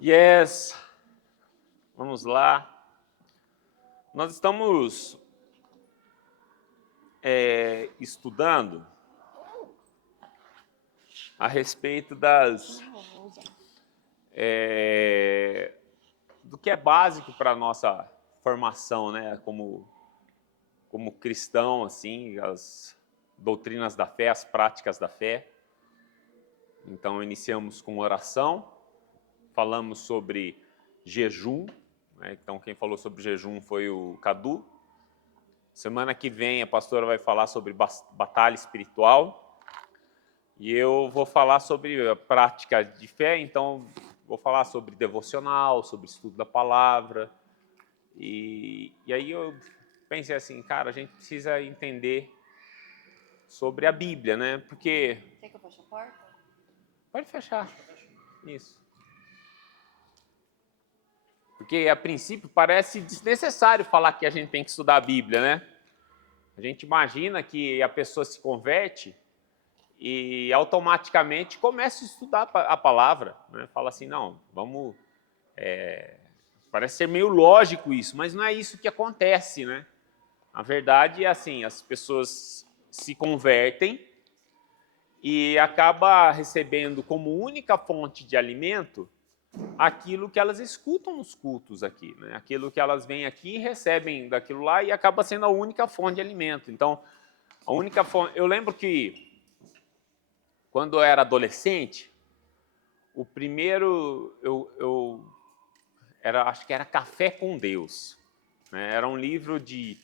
Yes, vamos lá. Nós estamos estudando a respeito do que é básico para a nossa formação, né? Como cristão, assim, as doutrinas da fé, as práticas da fé. Então, iniciamos com oração, falamos sobre jejum, né? Então, quem falou sobre jejum foi o Cadu. Semana que vem a pastora vai falar sobre batalha espiritual e eu vou falar sobre a prática de fé, então vou falar sobre devocional, sobre estudo da palavra. E aí eu pensei assim, cara, a gente precisa entender sobre a Bíblia, né? Porque... Quer que eu feche a porta? Pode fechar. Isso. Porque, a princípio, parece desnecessário falar que a gente tem que estudar a Bíblia, né? A gente imagina que a pessoa se converte e automaticamente começa a estudar a palavra, né? Fala assim, não, vamos... Parece ser meio lógico isso, mas não é isso que acontece, né? A verdade é assim, as pessoas se convertem e acaba recebendo como única fonte de alimento aquilo que elas escutam nos cultos aqui, né? Aquilo que elas vêm aqui e recebem daquilo lá e acaba sendo a única fonte de alimento. Então, a única fonte... Eu lembro que quando eu era adolescente, o primeiro acho que era Café com Deus, né? Era um livro de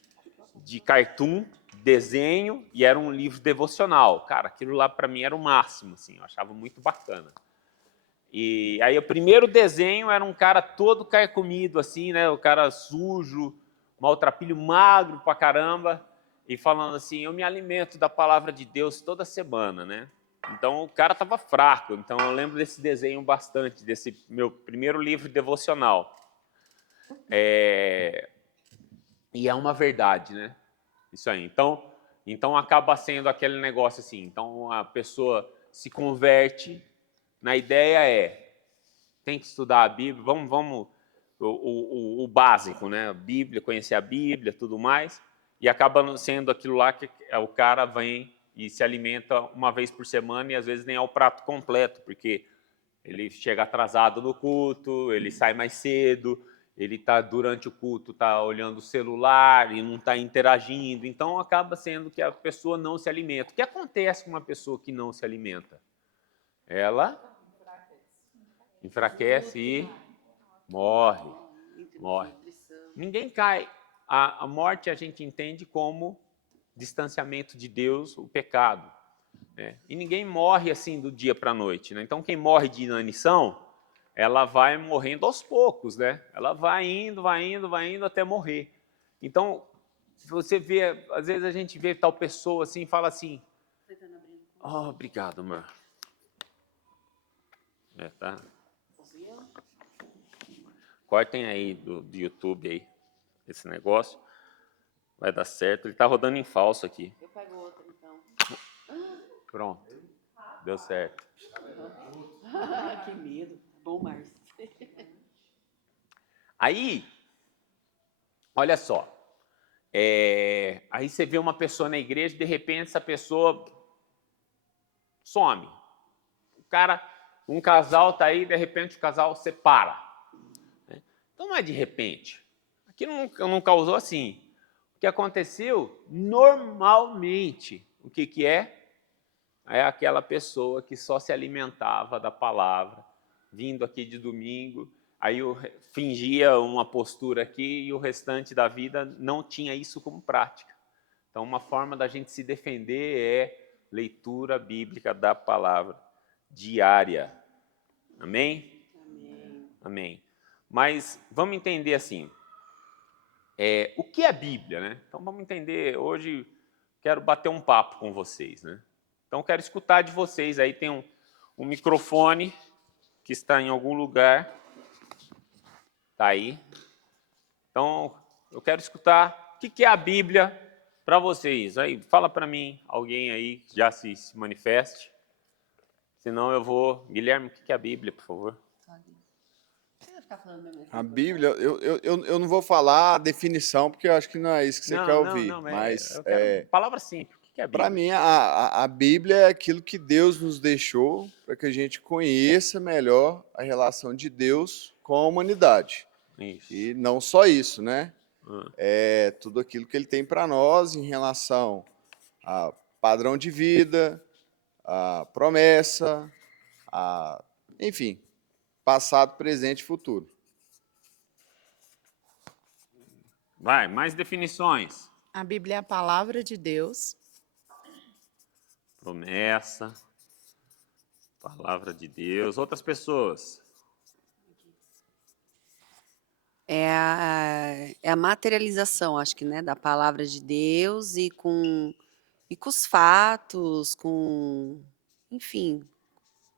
cartoon, desenho, e era um livro devocional. Cara, aquilo lá para mim era o máximo, assim, eu achava muito bacana. E aí o primeiro desenho era um cara todo carcomido, assim, né? O cara sujo, maltrapilho, magro pra caramba, e falando assim, eu me alimento da palavra de Deus toda semana, né? Então o cara tava fraco, então eu lembro desse desenho bastante, desse meu primeiro livro devocional. E é uma verdade, né? Isso aí. Então acaba sendo aquele negócio assim. Então a pessoa se converte. Na ideia tem que estudar a Bíblia. Vamos o básico, né? A Bíblia, conhecer a Bíblia, tudo mais. E acaba sendo aquilo lá que o cara vem e se alimenta uma vez por semana e às vezes nem é o prato completo, porque ele chega atrasado no culto, ele sai mais cedo, ele tá durante o culto tá olhando o celular e não está interagindo, então acaba sendo que a pessoa não se alimenta. O que acontece com uma pessoa que não se alimenta? Ela enfraquece e morre. Ninguém cai. A morte a gente entende como distanciamento de Deus, o pecado. Né? E ninguém morre assim do dia para a noite. Né? Então quem morre de inanição, ela vai morrendo aos poucos, né? Ela vai indo até morrer. Então, você vê, às vezes a gente vê tal pessoa assim e fala assim, oh, obrigado, amor. Tá. Cortem aí do YouTube aí, esse negócio. Vai dar certo. Ele tá rodando em falso aqui. Eu pego outro, então. Pronto. Deu certo. Que medo. Bom, Márcio. Aí, olha só. Aí você vê uma pessoa na igreja, de repente essa pessoa some. Um casal tá aí, de repente o casal separa. Então não é de repente. Aqui não causou assim. O que aconteceu normalmente, o que é? É aquela pessoa que só se alimentava da palavra, vindo aqui de domingo, aí fingia uma postura aqui e o restante da vida não tinha isso como prática. Então, uma forma da gente se defender é leitura bíblica da palavra diária. Amém? Amém. Amém. Mas vamos entender assim, o que é Bíblia, né? Então vamos entender, hoje quero bater um papo com vocês, né? Então quero escutar de vocês, aí tem um microfone que está em algum lugar, tá aí. Então eu quero escutar o que é a Bíblia para vocês. Aí fala para mim, alguém aí que já se manifeste. Senão eu vou... Guilherme, o que é a Bíblia, por favor? Você vai ficar falando mesmo. A Bíblia, eu não vou falar a definição, porque eu acho que não é isso que você quer ouvir. Mas, eu quero palavra simples. O que é a para Bíblia? mim, a Bíblia é aquilo que Deus nos deixou para que a gente conheça melhor a relação de Deus com a humanidade. Isso. E não só isso, né? Ah. É tudo aquilo que ele tem para nós em relação a padrão de vida, a promessa, enfim, passado, presente e futuro. Vai, mais definições. A Bíblia é a palavra de Deus. Promessa, palavra de Deus. Outras pessoas. É a materialização, acho que, né, da palavra de Deus e com os fatos, enfim,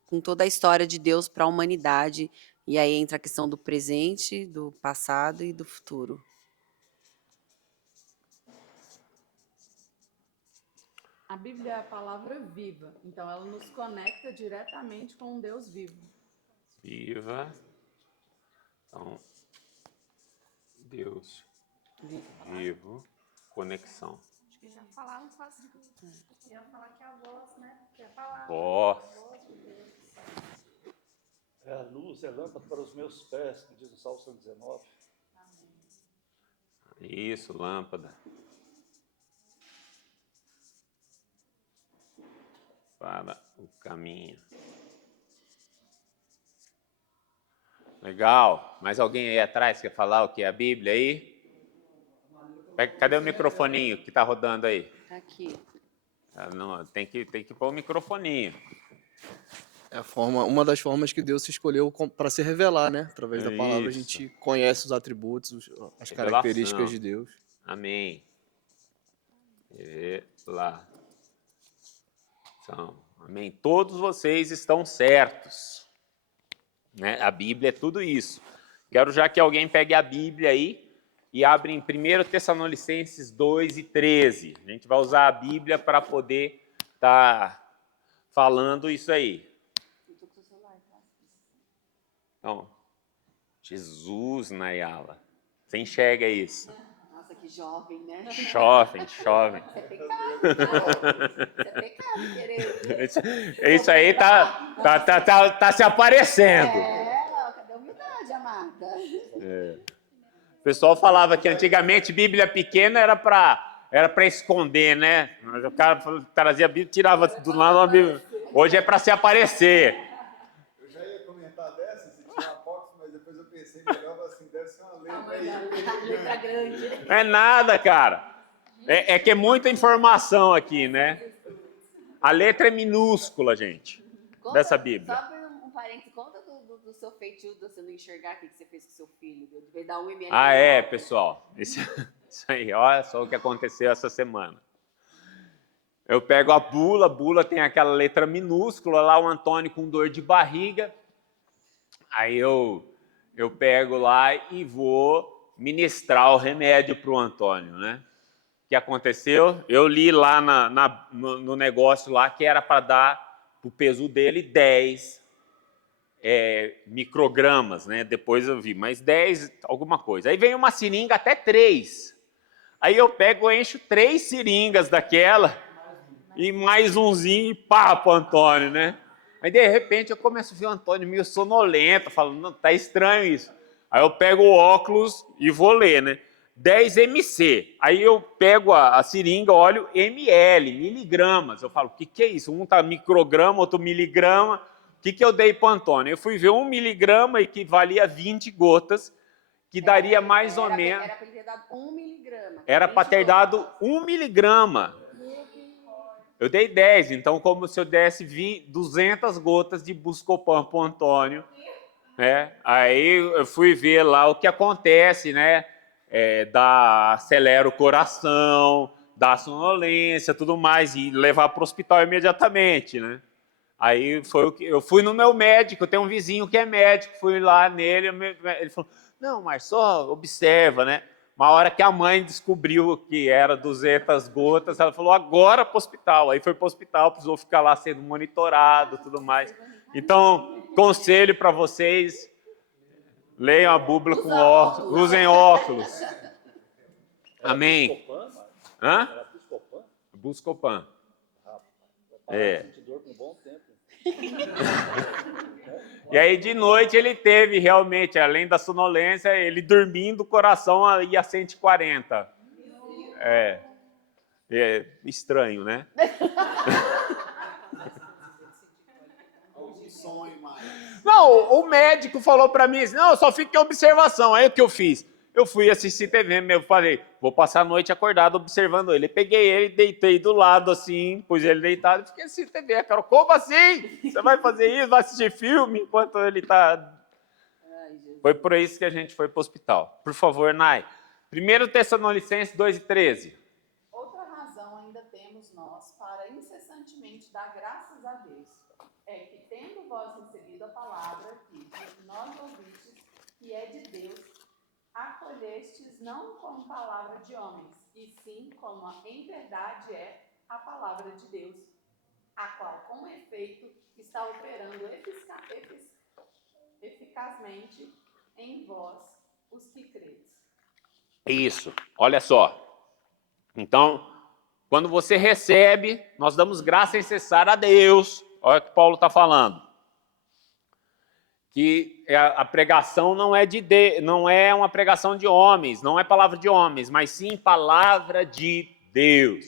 com toda a história de Deus para a humanidade. E aí entra a questão do presente, do passado e do futuro. A Bíblia é a palavra viva, então ela nos conecta diretamente com um Deus vivo. Viva. Então, Deus vivo, conexão. Acho que já falaram quase tudo. Ia falar que é a voz, né? Que é a palavra. Voz. A voz de Deus. É a luz, é lâmpada para os meus pés, que diz o Salmo 119. Isso, lâmpada. Para o caminho. Legal. Mais alguém aí atrás quer falar o que é a Bíblia aí? Cadê o microfoninho que está rodando aí? Tá aqui. Não, tem que pôr o microfoninho. É uma das formas que Deus se escolheu para se revelar, né? Através da palavra a Isso. gente conhece os atributos, as Revelação. características de Deus. Amém. Revelação. Amém. Todos vocês estão certos. Né? A Bíblia é tudo isso. Quero já que alguém pegue a Bíblia aí e abra em 1 Tessalonicenses 2:13. A gente vai usar a Bíblia para poder estar falando isso aí. Então, Jesus, Nayala. Você enxerga isso? Nossa, que jovem, né? Jovem. Isso é pecado, cara. Isso é pecado, querer. Isso aí tá se aparecendo. Não, cadê a humildade, amada? O pessoal falava que antigamente Bíblia pequena era para esconder, né? Mas o cara trazia a Bíblia, tirava do lado uma Bíblia. Hoje é para se aparecer. Eu já ia comentar dessa, se tinha apócrifo, mas depois eu pensei melhor, assim, deve ser uma letra aí. Letra grande. Não é nada, cara. É que é muita informação aqui, né? A letra é minúscula, gente, dessa Bíblia. Só um parênteses, conta do seu feitio, de você não enxergar o que você fez com seu filho. De dar 1 ml. Ah, é, pessoal. Isso aí, olha só o que aconteceu essa semana. Eu pego a bula tem aquela letra minúscula, lá o Antônio com dor de barriga. Aí eu pego lá e vou ministrar o remédio para o Antônio, né? O que aconteceu? Eu li lá no negócio lá que era para dar para o peso dele 10 microgramas, né? Depois eu vi, mas 10 alguma coisa. Aí vem uma seringa até 3. Aí eu pego, encho 3 seringas daquela e mais umzinho e pá pro Antônio, né? Aí de repente eu começo a ver o Antônio meio sonolento, falando, não, tá estranho isso. Aí eu pego o óculos e vou ler, né? 10 mc. Aí eu pego a seringa, olho ml, miligramas. Eu falo, o que é isso? Um tá micrograma, outro miligrama. O que eu dei para o Antônio? Eu fui ver 1 miligrama equivalia a 20 gotas, que daria mais ou menos... Era para ele ter dado 1 miligrama. Era para ter dado 1 miligrama. Eu dei 10, então como se eu desse 200 gotas de Buscopan para o Antônio. Né? Aí eu fui ver lá o que acontece, né? Acelera o coração, dá sonolência, tudo mais, e levar para o hospital imediatamente, né? Aí foi o que eu fui no meu médico, eu tenho um vizinho que é médico, fui lá nele, ele falou, não, mas só observa, né? Uma hora que a mãe descobriu que era 200 gotas, ela falou, agora para o hospital. Aí foi para o hospital, precisou ficar lá sendo monitorado, tudo mais. Então, conselho para vocês, Leiam a Bíblia com Usa óculos. óculos. Usem óculos. Amém. Buscopan, mano. Hã? Era Buscopan. Buscopan. É. Sentir dor por um bom tempo. E aí de noite ele teve realmente, além da sonolência, ele dormindo, o coração ia a 140. É estranho, né? Não, o médico falou pra mim assim, não, eu só fico em observação. Aí o que eu fiz? Eu fui assistir TV mesmo, eu falei, vou passar a noite acordado observando ele. Peguei ele, deitei do lado assim, pus ele deitado e fiquei assistindo TV. Cara, como assim? Você vai fazer isso? Vai assistir filme enquanto ele tá... Foi por isso que a gente foi pro hospital. Por favor, Nai. 1 Tessalonicenses 2:13. Outra razão ainda temos nós para incessantemente dar graças a Deus, é que tendo vós recebido a palavra que nós ouvistes, que é de Deus, acolhestes não como palavra de homens, e sim como em verdade é a palavra de Deus, a qual, com efeito, está operando eficazmente em vós, os que credes. Isso, olha só. Então, quando você recebe, nós damos graça incessária a Deus. Olha o que Paulo está falando. Que a pregação não é uma pregação de homens, não é palavra de homens, mas sim palavra de Deus.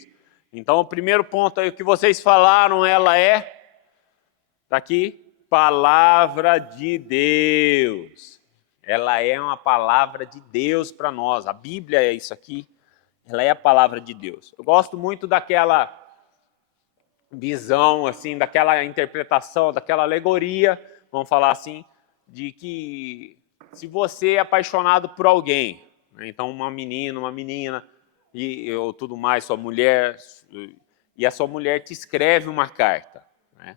Então, o primeiro ponto aí, o que vocês falaram, ela está aqui, palavra de Deus. Ela é uma palavra de Deus para nós. A Bíblia é isso aqui, ela é a palavra de Deus. Eu gosto muito daquela visão, assim, daquela interpretação, daquela alegoria, vamos falar assim, de que se você é apaixonado por alguém, né, então uma menina, ou tudo mais, sua mulher, e a sua mulher te escreve uma carta, né,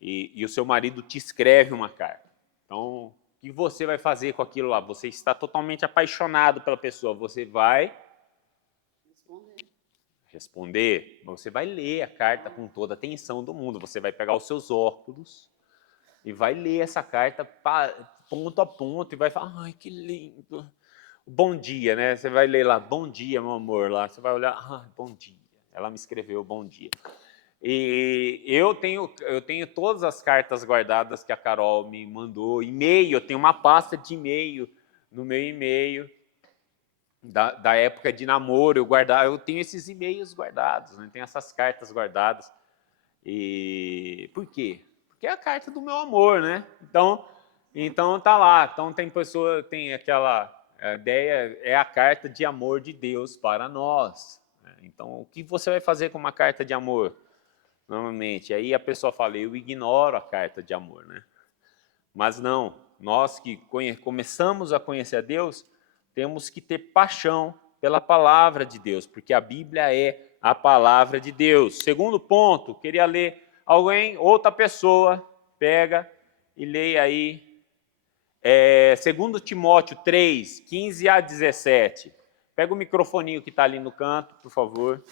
e o seu marido te escreve uma carta. Então, o que você vai fazer com aquilo lá? Você está totalmente apaixonado pela pessoa, você vai responder, você vai ler a carta com toda a atenção do mundo, você vai pegar os seus óculos e vai ler essa carta ponto a ponto e vai falar, ai, que lindo. Bom dia, né? Você vai ler lá, bom dia, meu amor, lá. Você vai olhar, bom dia. Ela me escreveu bom dia. E eu tenho todas as cartas guardadas que a Carol me mandou, e-mail, eu tenho uma pasta de e-mail no meu e-mail, da época de namoro, eu tenho esses e-mails guardados, né? Tenho essas cartas guardadas. E por quê? Porque é a carta do meu amor, né? Então tá lá. Então tem aquela ideia, é a carta de amor de Deus para nós. Então, o que você vai fazer com uma carta de amor? Normalmente, aí a pessoa fala, eu ignoro a carta de amor, né? Mas não, nós que começamos a conhecer a Deus, temos que ter paixão pela palavra de Deus, porque a Bíblia é a palavra de Deus. Segundo ponto, queria ler outra pessoa, pega e leia aí, 2 Timóteo 3, 15 a 17. Pega o microfoninho que está ali no canto, por favor.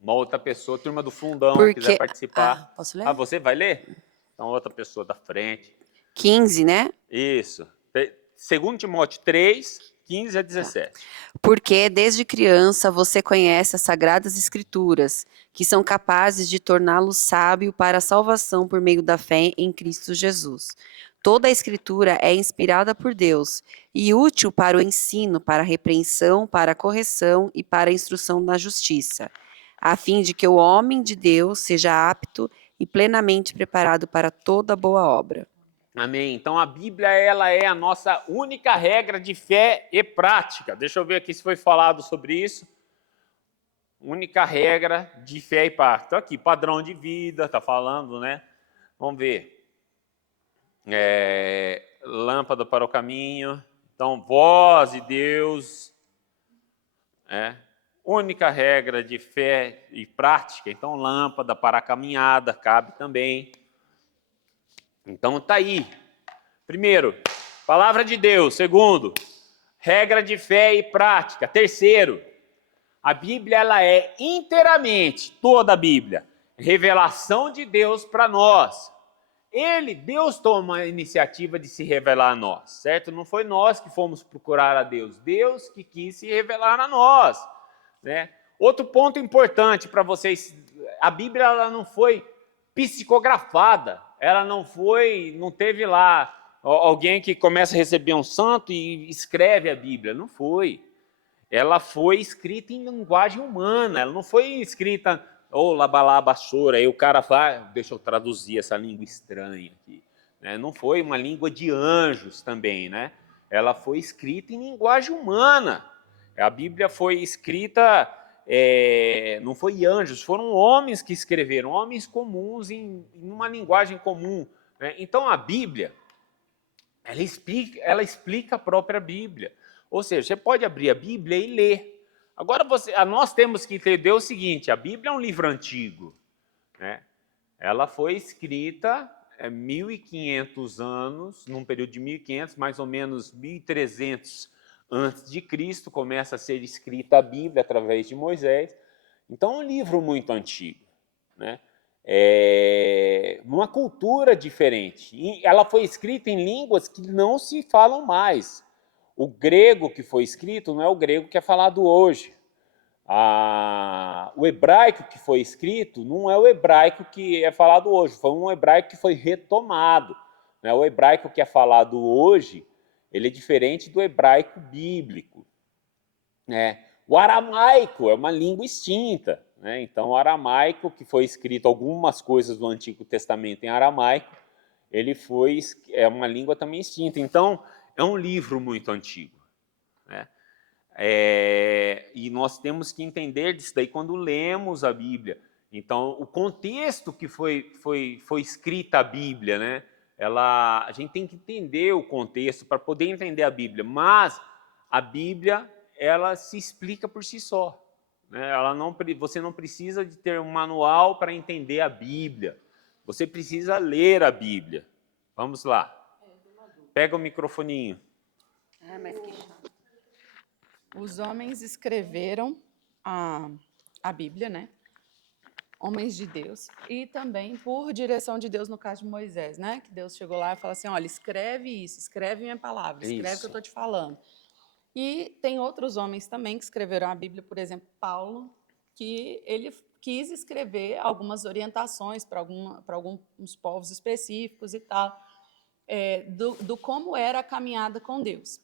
Uma outra pessoa, turma do fundão, quiser participar. Posso ler? Você vai ler? Então, outra pessoa da frente. 15, né? Isso. 2 Timóteo 3, 15 a 17. Porque desde criança você conhece as sagradas escrituras, que são capazes de torná-lo sábio para a salvação por meio da fé em Cristo Jesus. Toda a escritura é inspirada por Deus e útil para o ensino, para a repreensão, para a correção e para a instrução na justiça, a fim de que o homem de Deus seja apto e plenamente preparado para toda boa obra. Amém. Então a Bíblia, ela é a nossa única regra de fé e prática. Deixa eu ver aqui se foi falado sobre isso. Única regra de fé e prática. Então aqui, padrão de vida, está falando, né? Vamos ver. Lâmpada para o caminho. Então, voz de Deus. Única regra de fé e prática. Então, lâmpada para a caminhada, cabe também. Então tá aí. Primeiro, palavra de Deus. Segundo, regra de fé e prática. Terceiro, a Bíblia, ela é inteiramente, toda a Bíblia, revelação de Deus para nós. Deus toma a iniciativa de se revelar a nós, certo? Não foi nós que fomos procurar a Deus, Deus que quis se revelar a nós, né? Outro ponto importante para vocês, a Bíblia ela não foi psicografada, ela não teve lá alguém que começa a receber um santo e escreve a Bíblia, não foi. Ela foi escrita em linguagem humana, ela não foi escrita labalabachora, aí o cara fala, deixa eu traduzir essa língua estranha aqui. Né? Não foi uma língua de anjos também, né? Ela foi escrita em linguagem humana. A Bíblia foi escrita, não foi anjos, foram homens que escreveram, homens comuns em uma linguagem comum. Né? Então a Bíblia, ela explica a própria Bíblia. Ou seja, você pode abrir a Bíblia e ler. Agora, nós temos que entender o seguinte, a Bíblia é um livro antigo. Né? Ela foi escrita 1.500 anos, num período de 1.500, mais ou menos 1.300 antes de Cristo, começa a ser escrita a Bíblia através de Moisés. Então, é um livro muito antigo. Né? Uma cultura diferente. E ela foi escrita em línguas que não se falam mais. O grego que foi escrito não é o grego que é falado hoje. O hebraico que foi escrito não é o hebraico que é falado hoje, foi um hebraico que foi retomado. Né? O hebraico que é falado hoje, ele é diferente do hebraico bíblico. Né? O aramaico é uma língua extinta. Né? Então, o aramaico, que foi escrito algumas coisas do Antigo Testamento em aramaico, é uma língua também extinta. Então, é um livro muito antigo. Né? E nós temos que entender disso daí quando lemos a Bíblia. Então, o contexto que foi escrita a Bíblia, né? A gente tem que entender o contexto para poder entender a Bíblia, mas a Bíblia, ela se explica por si só. Né? Você não precisa de ter um manual para entender a Bíblia. Você precisa ler a Bíblia. Vamos lá. Pega o microfoninho. Mas que chato. Os homens escreveram a Bíblia, né? Homens de Deus, e também por direção de Deus, no caso de Moisés, né? Que Deus chegou lá e falou assim, olha, escreve isso, escreve minha palavra, escreve o que eu estou te falando. E tem outros homens também que escreveram a Bíblia, por exemplo, Paulo, que ele quis escrever algumas orientações para alguns povos específicos e tal, do como era a caminhada com Deus.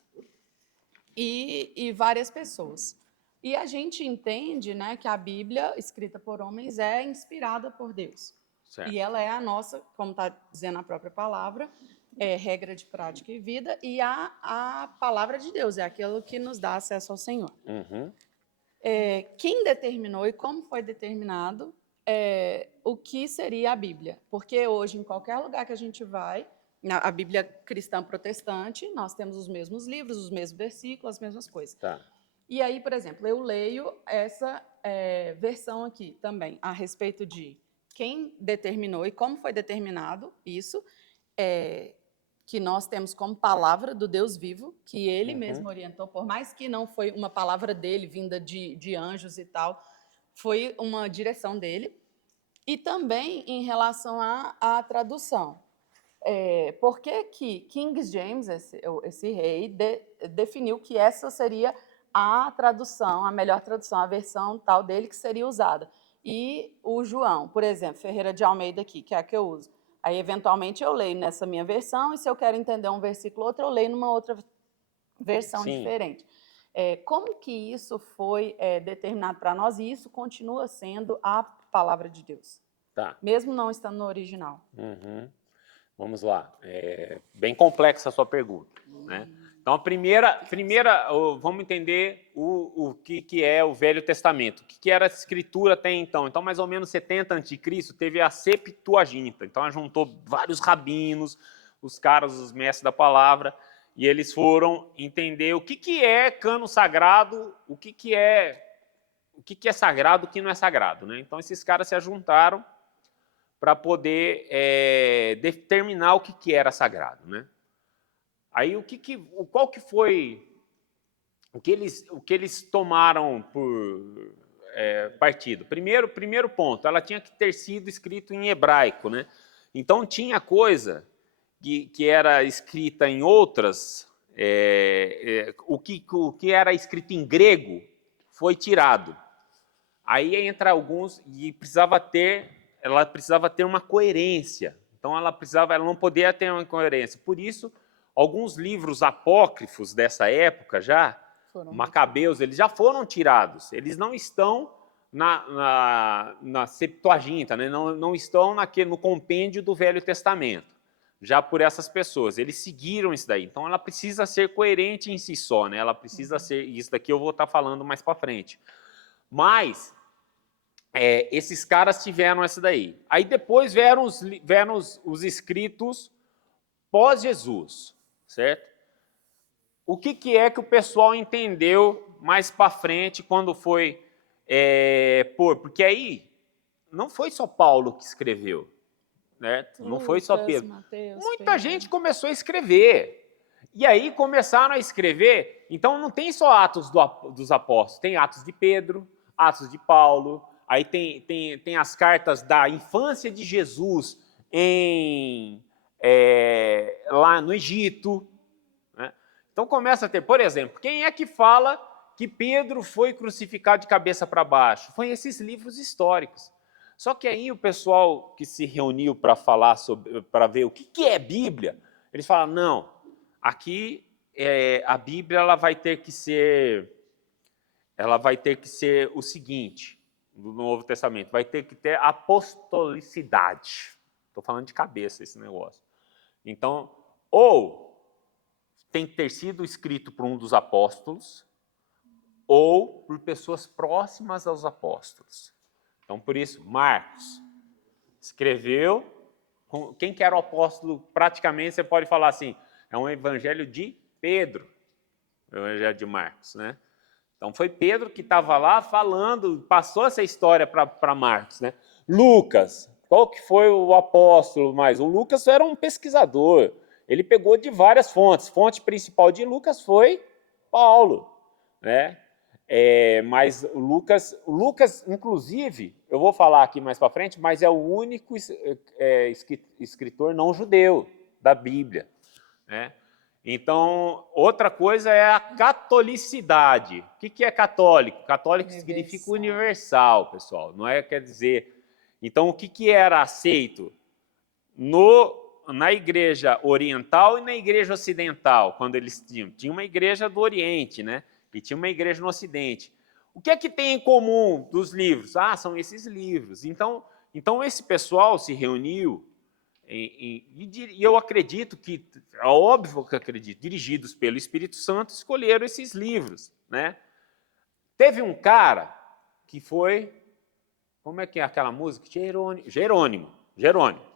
E várias pessoas. E a gente entende, né, que a Bíblia, escrita por homens, é inspirada por Deus. Certo. E ela é a nossa, como está dizendo a própria palavra, regra de prática e vida, e a palavra de Deus, é aquilo que nos dá acesso ao Senhor. Uhum. Quem determinou e como foi determinado o que seria a Bíblia? Porque hoje, em qualquer lugar que a gente vai, a Bíblia cristã protestante, nós temos os mesmos livros, os mesmos versículos, as mesmas coisas. Tá. E aí, por exemplo, eu leio essa versão aqui também, a respeito de quem determinou e como foi determinado isso, que nós temos como palavra do Deus vivo, que ele mesmo orientou, por mais que não foi uma palavra dele, vinda de anjos e tal, foi uma direção dele. E também em relação à tradução. Por que King James, esse rei, definiu que essa seria a tradução, a melhor tradução, a versão tal dele que seria usada. E o João, por exemplo, Ferreira de Almeida aqui, que é a que eu uso. Aí, eventualmente, eu leio nessa minha versão, e se eu quero entender um versículo ou outro, eu leio numa outra versão diferente. Como que isso foi determinado para nós, e isso continua sendo a palavra de Deus? Tá. Mesmo não estando no original. Uhum. Vamos lá. Bem complexa a sua pergunta. Né? Então, a primeira vamos entender o que é o Velho Testamento. O que era a escritura até então? Então, mais ou menos 70 a.C., teve a Septuaginta. Então, ela juntou vários rabinos, os mestres da palavra, e eles foram entender o que é cano sagrado, o que é sagrado, o que não é sagrado. Né? Então, esses caras se ajuntaram para poder determinar o que era sagrado. Né? Aí, qual que foi o que eles tomaram por partido? Primeiro ponto, ela tinha que ter sido escrito em hebraico, né? Então tinha coisa que era escrita em outras, o que era escrito em grego foi tirado. Aí entra alguns e ela precisava ter uma coerência. Então ela não podia ter uma coerência. Por isso, alguns livros apócrifos dessa época já, Macabeus, eles já foram tirados. Eles não estão na Septuaginta, né? Não estão no compêndio do Velho Testamento, já por essas pessoas. Eles seguiram isso daí. Então ela precisa ser coerente em si só, né? Ela precisa ser. Isso daqui eu vou estar falando mais para frente. Mas esses caras tiveram essa daí. Aí depois vieram os escritos pós-Jesus, certo? O que é que o pessoal entendeu mais para frente quando foi porque aí não foi só Paulo que escreveu, né? Não foi só Pedro. Muita gente começou a escrever. E aí começaram a escrever. Então não tem só Atos dos Apóstolos, tem Atos de Pedro, Atos de Paulo. Aí tem as cartas da infância de Jesus lá no Egito. Né? Então começa a ter, por exemplo, quem é que fala que Pedro foi crucificado de cabeça para baixo? Foi esses livros históricos. Só que aí o pessoal que se reuniu para falar para ver o que é Bíblia, eles falam, não, aqui a Bíblia ela vai ter que ser o seguinte, do Novo Testamento, vai ter que ter apostolicidade. Estou falando de cabeça esse negócio. Então, ou tem que ter sido escrito por um dos apóstolos, ou por pessoas próximas aos apóstolos. Então, por isso, Marcos escreveu, quem que era o apóstolo, praticamente você pode falar assim, é um evangelho de Pedro, o evangelho de Marcos, né? Então foi Pedro que estava lá falando, passou essa história para Marcos, né? Lucas, qual que foi o apóstolo mais? O Lucas era um pesquisador, ele pegou de várias fontes, fonte principal de Lucas foi Paulo, né? Mas o Lucas, inclusive, eu vou falar aqui mais para frente, mas é o único escritor não judeu da Bíblia, né? Então, outra coisa é a catolicidade. O que é católico? Católico significa universal, pessoal. Não quer dizer... Então, o que era aceito na igreja oriental e na igreja ocidental, quando eles tinha uma igreja do Oriente, né? E tinha uma igreja no Ocidente. O que é que tem em comum dos livros? São esses livros. Então esse pessoal se reuniu e eu acredito que, é óbvio que acredito, dirigidos pelo Espírito Santo, escolheram esses livros, né? Teve um cara que foi, como é que é aquela música? Jerônimo.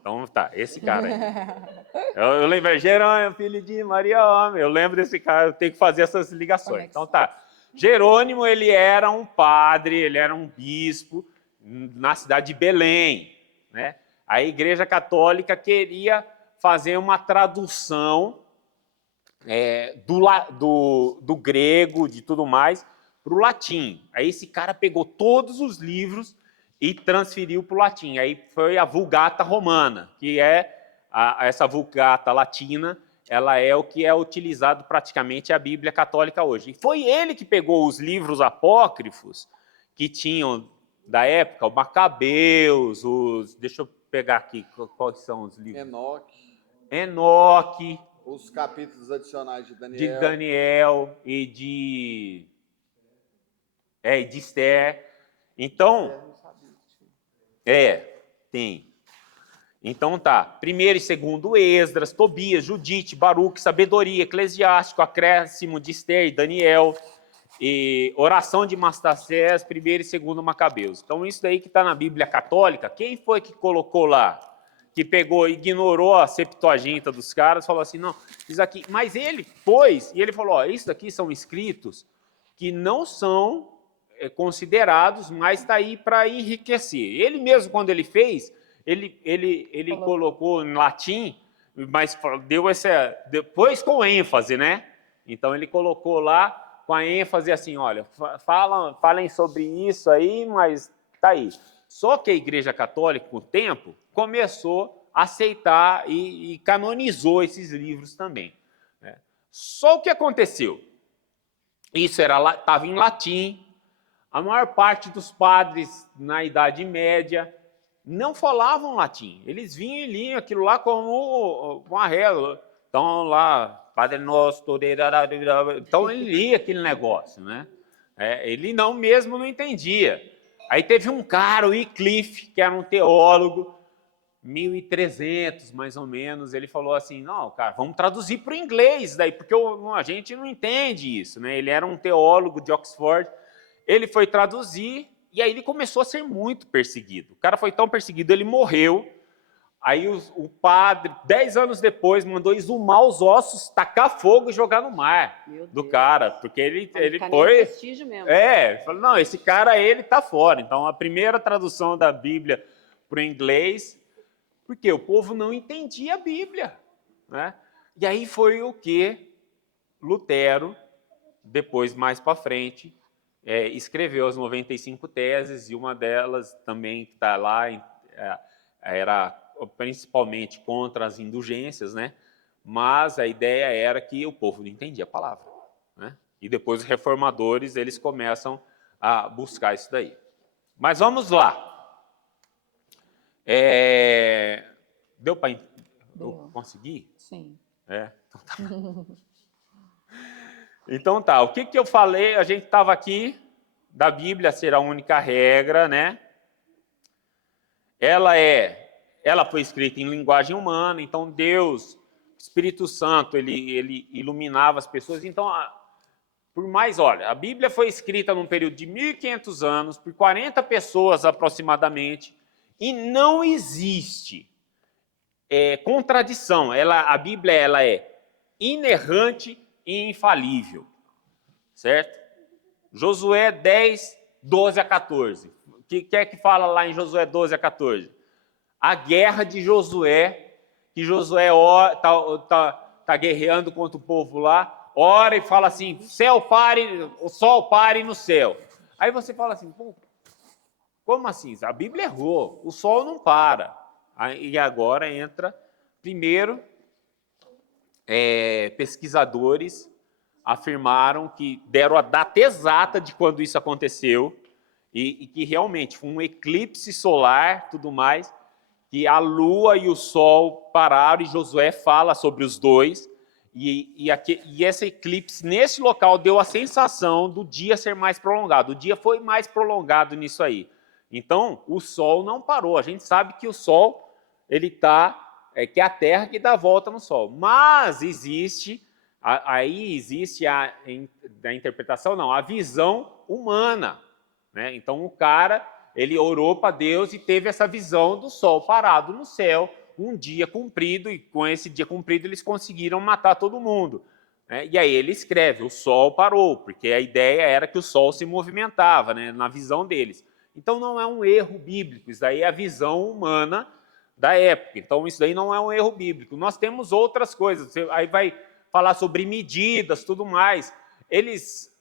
Então tá, esse cara aí. Eu lembro, Jerônimo, filho de Maria, homem. Eu lembro desse cara, eu tenho que fazer essas ligações. Então tá, Jerônimo, ele era um padre, ele era um bispo na cidade de Belém, né? A Igreja Católica queria fazer uma tradução do grego, de tudo mais, para o latim. Aí esse cara pegou todos os livros e transferiu para o latim. Aí foi a Vulgata Romana, que essa Vulgata Latina, ela é o que é utilizado praticamente a Bíblia Católica hoje. E foi ele que pegou os livros apócrifos que tinham da época, o Macabeus, deixa eu pegar aqui, quais são os livros? Enoque. Os capítulos adicionais de Daniel. De Daniel e de Esther. Então, tem. Então tá, primeiro e segundo Esdras, Tobias, Judite, Baruque, Sabedoria, Eclesiástico, Acréscimo de Esther e Daniel, e Oração de Manassés, primeiro e segundo Macabeus. Então isso daí que está na Bíblia Católica, quem foi que colocou lá? Que pegou, ignorou a Septuaginta dos caras, falou assim, não, isso aqui... Mas ele pôs, e ele falou, isso daqui são escritos que não são considerados, mas está aí para enriquecer. Ele mesmo, quando ele fez, ele colocou em latim, mas deu depois com ênfase, né? Então ele colocou lá com a ênfase assim, olha, falem sobre isso aí, mas tá aí. Só que a Igreja Católica, com o tempo, começou aceitar e canonizou esses livros também, né? Só o que aconteceu? Isso estava em latim. A maior parte dos padres na Idade Média não falavam latim. Eles vinham e liam aquilo lá como uma reza. Então, lá, Padre Nosso, então ele lia aquele negócio, né? Ele mesmo não entendia. Aí teve um cara, o Wycliffe, que era um teólogo, 1300 mais ou menos, ele falou assim, não, cara, vamos traduzir para o inglês, daí, porque a gente não entende isso, né? Ele era um teólogo de Oxford, ele foi traduzir, e aí ele começou a ser muito perseguido. O cara foi tão perseguido, ele morreu. Aí o padre, 10 anos depois, mandou exumar os ossos, tacar fogo e jogar no mar do cara, porque ele foi... prestígio mesmo. Falou, não, esse cara, ele tá fora. Então, a primeira tradução da Bíblia para o inglês, porque o povo não entendia a Bíblia, né? E aí foi o que Lutero, depois, mais para frente, escreveu as 95 teses, e uma delas também que está lá, era principalmente contra as indulgências, né? Mas a ideia era que o povo não entendia a palavra, né? E depois os reformadores, eles começam a buscar isso daí. Mas vamos lá. Deu para conseguir? Sim. Então tá, o que eu falei? A gente estava aqui, da Bíblia ser a única regra, né? Ela foi escrita em linguagem humana, então Deus, Espírito Santo, ele iluminava as pessoas. Então, olha, a Bíblia foi escrita num período de 1500 anos, por 40 pessoas aproximadamente, e não existe contradição. A Bíblia ela é inerrante e infalível, certo? Josué 10, 12 a 14. O que é que fala lá em Josué 12 a 14? A guerra de Josué, que Josué tá guerreando contra o povo lá, ora e fala assim, o sol pare no céu. Aí você fala assim, pô, como assim? A Bíblia errou, o sol não para. E agora entra, primeiro, pesquisadores afirmaram que deram a data exata de quando isso aconteceu e que realmente foi um eclipse solar, tudo mais, que a lua e o sol pararam, e Josué fala sobre os dois, e esse eclipse, nesse local, deu a sensação do dia ser mais prolongado. O dia foi mais prolongado nisso aí. Então, o sol não parou. A gente sabe que o sol, que é a Terra que dá a volta no sol. Mas existe a interpretação, não, a visão humana, né? Então, o cara, ele orou para Deus e teve essa visão do sol parado no céu, um dia cumprido, e com esse dia cumprido eles conseguiram matar todo mundo, né? E aí ele escreve, o sol parou, porque a ideia era que o sol se movimentava, né, na visão deles. Então não é um erro bíblico, isso daí é a visão humana da época. Então isso daí não é um erro bíblico. Nós temos outras coisas, aí vai falar sobre medidas, tudo mais. Eles,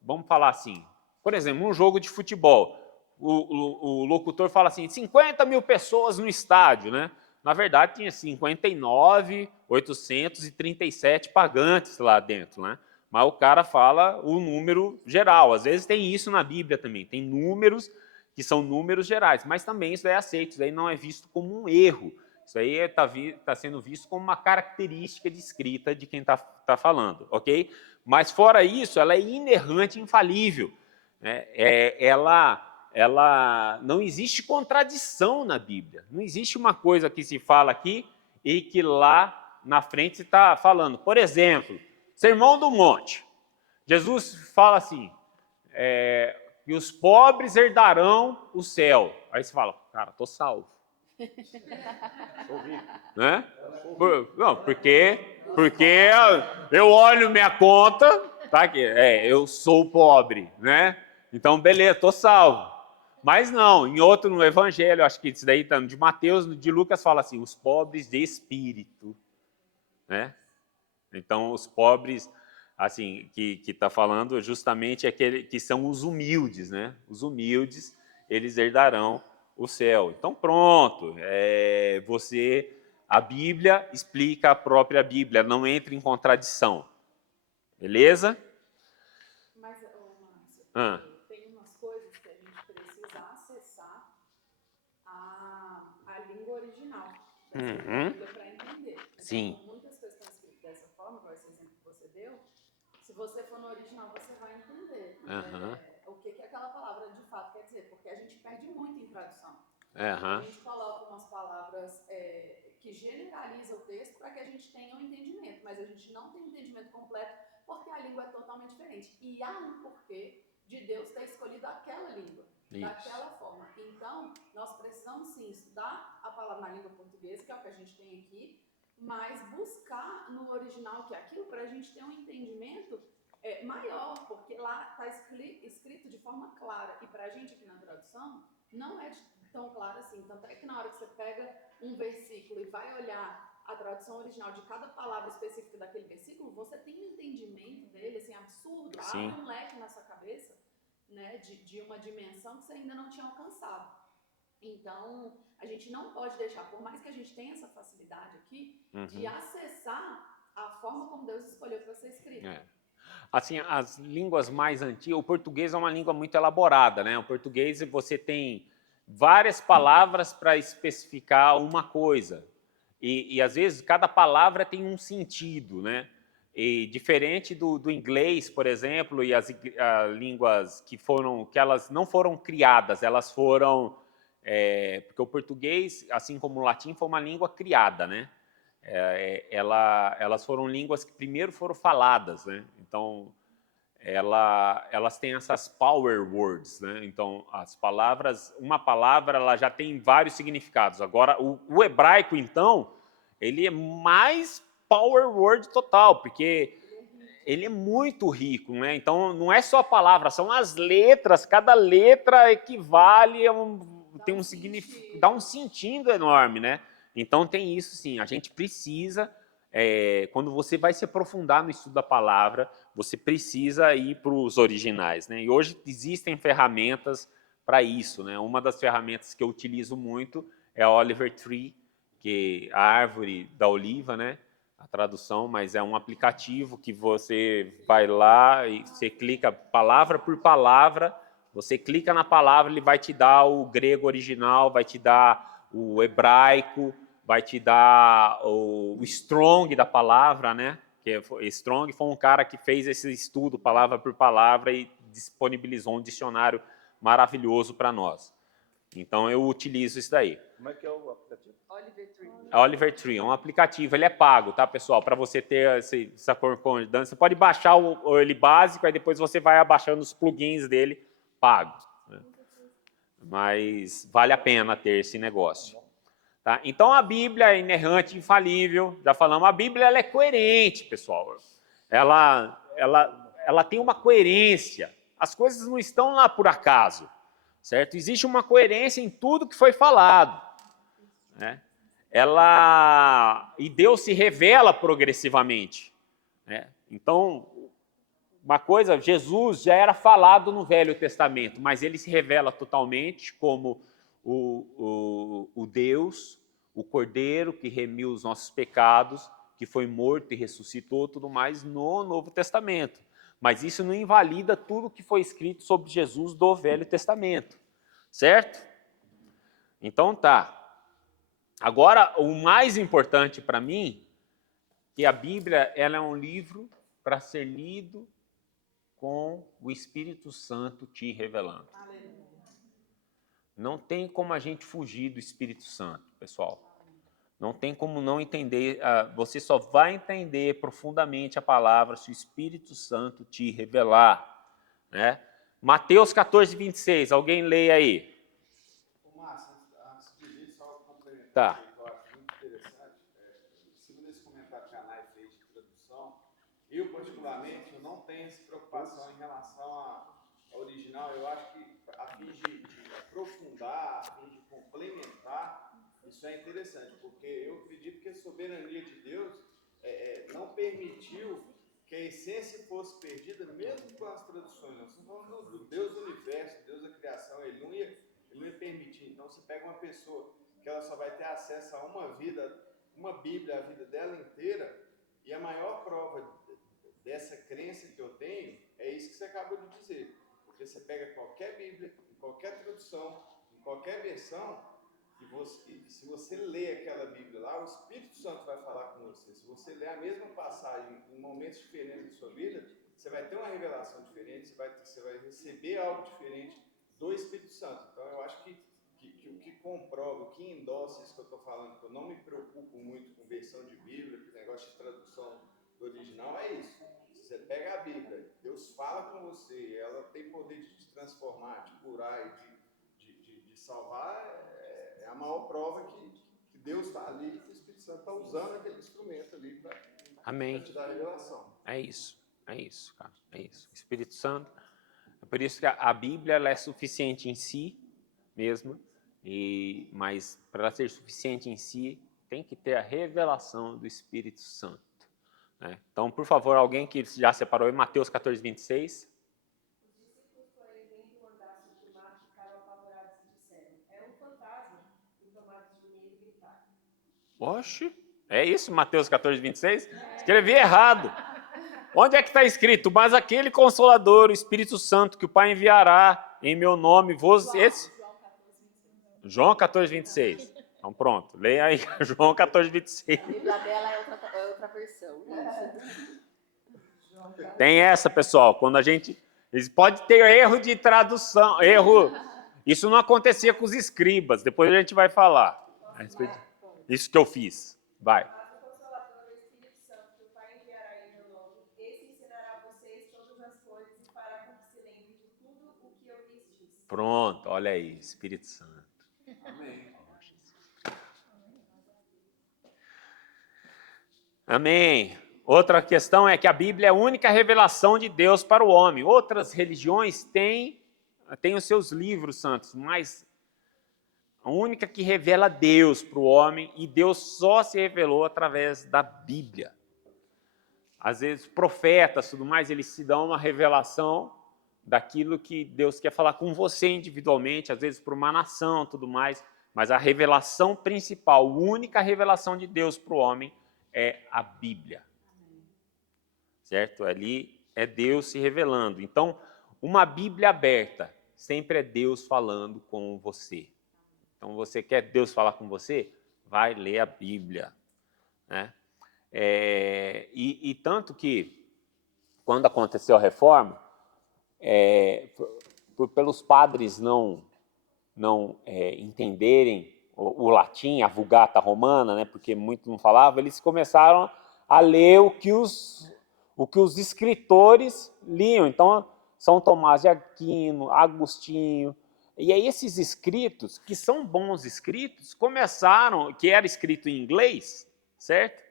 vamos falar assim, por exemplo, um jogo de futebol, o locutor fala assim, 50 mil pessoas no estádio, né? Na verdade, tinha 59.837 pagantes lá dentro, né? Mas o cara fala o número geral. Às vezes tem isso na Bíblia também, tem números que são números gerais, mas também isso daí é aceito, isso daí não é visto como um erro. Isso aí está sendo visto como uma característica de escrita de quem está falando, ok? Mas fora isso, ela é inerrante e infalível, né? Ela não existe contradição na Bíblia. Não existe uma coisa que se fala aqui e que lá na frente se está falando. Por exemplo, Sermão do Monte. Jesus fala assim, que os pobres herdarão o céu. Aí você fala, cara, estou salvo. Né? Não, porque eu olho minha conta, tá? Eu sou pobre, né? Então, beleza, estou salvo. Mas não, no evangelho, acho que isso daí tá de Mateus, de Lucas fala assim, os pobres de espírito, né? Então, os pobres, assim, que está falando justamente aquele que são os humildes, né? Os humildes, eles herdarão o céu. Então pronto, a Bíblia explica a própria Bíblia, não entra em contradição. Beleza? Mas, ô, Márcio, Ah. tem umas coisas que a gente precisa acessar a língua original da Bíblia para entender. Sim. Então, muitas coisas estão escritas dessa forma, igual esse exemplo que você deu. Se você for no original, você vai entender o que aquela palavra de fato quer dizer, porque a gente perde muito em tradução. A gente coloca umas palavras que generalizam o texto para que a gente tenha um entendimento, mas a gente não tem um entendimento completo porque a língua é totalmente diferente. E há um porquê de Deus ter escolhido aquela língua, daquela forma. Então, nós precisamos sim estudar a palavra na língua portuguesa, que é o que a gente tem aqui, mas buscar no original que é aquilo para a gente ter um entendimento maior, porque lá está escrito de forma clara. E para a gente aqui na tradução, não é tão claro assim. Tanto é que na hora que você pega um versículo e vai olhar a tradução original de cada palavra específica daquele versículo, você tem um entendimento dele, assim, absurdo. Sim. Abre um leque na sua cabeça, né, de uma dimensão que você ainda não tinha alcançado. Então, a gente não pode deixar, por mais que a gente tenha essa facilidade aqui, de acessar a forma como Deus escolheu para ser escrito. Assim, as línguas mais antigas, o português é uma língua muito elaborada, né? O português você tem várias palavras para especificar uma coisa. E às vezes cada palavra tem um sentido, né? E diferente do inglês, por exemplo, e as línguas que elas não foram criadas, elas foram porque o português, assim como o latim, foi uma língua criada, né? Elas foram línguas que primeiro foram faladas, né? Então elas têm essas power words, né? Então as palavras, uma palavra ela já tem vários significados. Agora o hebraico então ele é mais power word total, porque ele é muito rico, né? Então não é só a palavra, são as letras. Cada letra equivale a tem um significado, dá um sentido enorme, né? Então tem isso sim. A gente precisa quando você vai se aprofundar no estudo da palavra, você precisa ir para os originais, né? E hoje existem ferramentas para isso, né? Uma das ferramentas que eu utilizo muito é a Oliver Tree, que é a árvore da oliva, né? A tradução, mas é um aplicativo que você vai lá e você clica palavra por palavra, você clica na palavra, ele vai te dar o grego original, vai te dar o hebraico, vai te dar o strong da palavra, né? Que Strong foi um cara que fez esse estudo palavra por palavra e disponibilizou um dicionário maravilhoso para nós. Então eu utilizo isso daí. Como é que é o aplicativo? Oliver Tree. A Oliver Tree é um aplicativo, ele é pago, tá, pessoal? Para você ter essa concordância, você pode baixar ele básico, aí depois você vai abaixando os plugins dele pagos, né? Mas vale a pena ter esse negócio. Tá? Então a Bíblia é inerrante, infalível, já falamos, a Bíblia ela é coerente, pessoal. Ela tem uma coerência. As coisas não estão lá por acaso, certo? Existe uma coerência em tudo que foi falado, né? E Deus se revela progressivamente, né? Então, uma coisa, Jesus já era falado no Velho Testamento, mas ele se revela totalmente como o Deus, o Cordeiro que remiu os nossos pecados, que foi morto e ressuscitou, tudo mais no Novo Testamento. Mas isso não invalida tudo que foi escrito sobre Jesus do Velho Testamento, certo? Então tá. Agora, o mais importante para mim, que a Bíblia ela é um livro para ser lido com o Espírito Santo te revelando. Aleluia. Não tem como a gente fugir do Espírito Santo, pessoal. Não tem como não entender, você só vai entender profundamente a palavra se o Espírito Santo te revelar, né? Mateus 14, 26, alguém leia aí. Ô, Márcio, antes de ler, só complementar, Tá. que eu acho muito interessante, segundo esse comentário que a Nai fez de tradução, eu, particularmente, eu não tenho essa preocupação em relação ao original. Eu acho que, a fim de aprofundar, a fim de complementar, isso é interessante, porque eu acredito que a soberania de Deus não permitiu que a essência fosse perdida, mesmo com as traduções. Nós estamos falando do Deus do universo, Deus da criação. Ele não ia Ele não ia permitir. Então, você pega uma pessoa que ela só vai ter acesso a uma vida, uma Bíblia, a vida dela inteira, e a maior prova dessa crença que eu tenho é isso que você acabou de dizer. Porque você pega qualquer Bíblia, em qualquer tradução, em qualquer versão, e se você lê aquela Bíblia lá, o Espírito Santo vai falar com você. Se você ler a mesma passagem em momentos diferentes da sua vida, você vai ter uma revelação diferente, você vai receber algo diferente do Espírito Santo. Então, eu acho que o que comprova, o que endossa isso que eu estou falando, que eu não me preocupo muito com versão de Bíblia, com negócio de tradução do original, é isso. Se você pega a Bíblia, Deus fala com você, ela tem poder de te transformar, de curar e de salvar, é a maior prova que Deus está ali, que o Espírito Santo está usando aquele instrumento ali para te dar a revelação. É isso, cara, é isso. O Espírito Santo, é por isso que a Bíblia ela é suficiente em si mesma, mas para ela ser suficiente em si, tem que ter a revelação do Espírito Santo. Né? Então, por favor, alguém que já separou em Mateus 14, 26. Os discípulos, porém, vendo o andar sobre o mar, ficaram apavorados e disseram: é um fantasma, e tomados de medo gritaram. Oxe, é isso, Mateus 14, 26? Escrevi errado. Onde é que está escrito? Mas aquele Consolador, o Espírito Santo, que o Pai enviará em meu nome, João 14, 26. Então pronto, leia aí João 14, 26. A Bíblia dela é outra versão. Tem essa, pessoal, quando a gente... Pode ter erro de tradução, erro... Isso não acontecia com os escribas, depois a gente vai falar. Isso que eu fiz. Vai. Mas o Consolador, o Espírito Santo, que o Pai enviará em meu nome, esse ensinará a vocês todas as coisas e fará com que se lembrem de tudo o que eu lhes disse. Pronto, olha aí, Espírito Santo. Amém. Amém. Outra questão é que a Bíblia é a única revelação de Deus para o homem. Outras religiões têm os seus livros santos, mas a única que revela Deus para o homem, e Deus só se revelou através da Bíblia. Às vezes, profetas, tudo mais, eles se dão uma revelação daquilo que Deus quer falar com você individualmente, às vezes para uma nação, tudo mais, mas a revelação principal, a única revelação de Deus para o homem é a Bíblia. Certo? Ali é Deus se revelando. Então, uma Bíblia aberta sempre é Deus falando com você. Então, você quer Deus falar com você? Vai ler a Bíblia. Né? E tanto que, quando aconteceu a reforma, pelos padres não entenderem o latim, a Vulgata Romana, né, porque muito não falava, eles começaram a ler o que os escritores liam. Então, São Tomás de Aquino, Agostinho, e aí esses escritos, que são bons escritos, começaram, que era escrito em inglês, certo?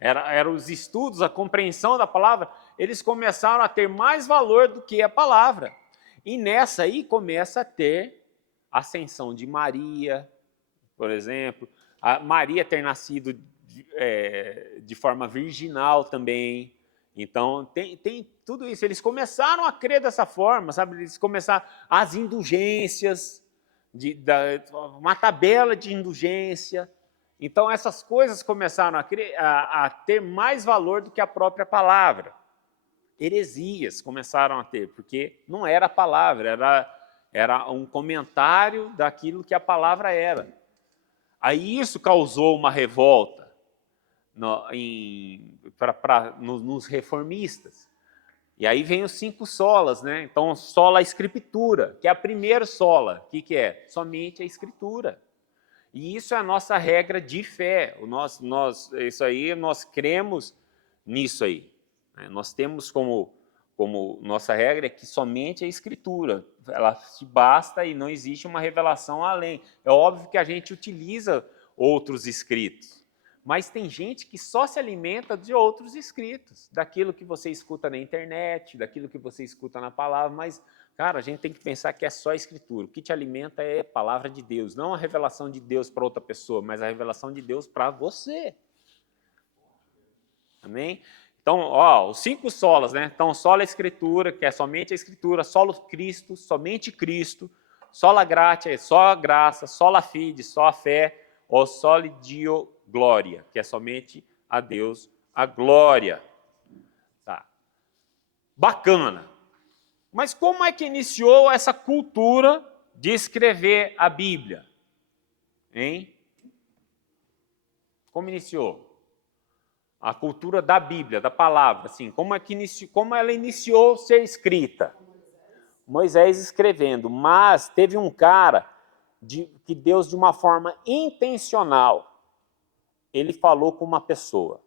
Eram os estudos, a compreensão da palavra, eles começaram a ter mais valor do que a palavra. E nessa aí começa a ter a ascensão de Maria, por exemplo, a Maria ter nascido de forma virginal também. Então, tem tudo isso. Eles começaram a crer dessa forma, sabe? Eles começaram as indulgências, uma tabela de indulgência. Então, essas coisas começaram a ter mais valor do que a própria palavra. Heresias começaram a ter, porque não era a palavra, era um comentário daquilo que a palavra era. Aí isso causou uma revolta nos reformistas. E aí vem os 5 solas, né? Então, sola escritura, que é a primeira sola. O que é? Somente a escritura. E isso é a nossa regra de fé. Isso aí, nós cremos nisso aí. Né? Nós temos como nossa regra é que somente a escritura. Ela se basta e não existe uma revelação além. É óbvio que a gente utiliza outros escritos, mas tem gente que só se alimenta de outros escritos, daquilo que você escuta na internet, daquilo que você escuta na palavra, mas, cara, a gente tem que pensar que é só a escritura. O que te alimenta é a palavra de Deus, não a revelação de Deus para outra pessoa, mas a revelação de Deus para você. Amém? Então, os 5 solas, né? Então, sola a escritura, que é somente a escritura, solo Cristo, somente Cristo, sola gratia, só a graça, sola fide, só a fé, ou soli Dio gloria, que é somente a Deus a glória. Tá. Bacana. Mas como é que iniciou essa cultura de escrever a Bíblia? Hein? Como iniciou? A cultura da Bíblia, da palavra, assim, como ela iniciou a ser escrita? Moisés escrevendo, mas teve um cara que Deus, de uma forma intencional, ele falou com uma pessoa.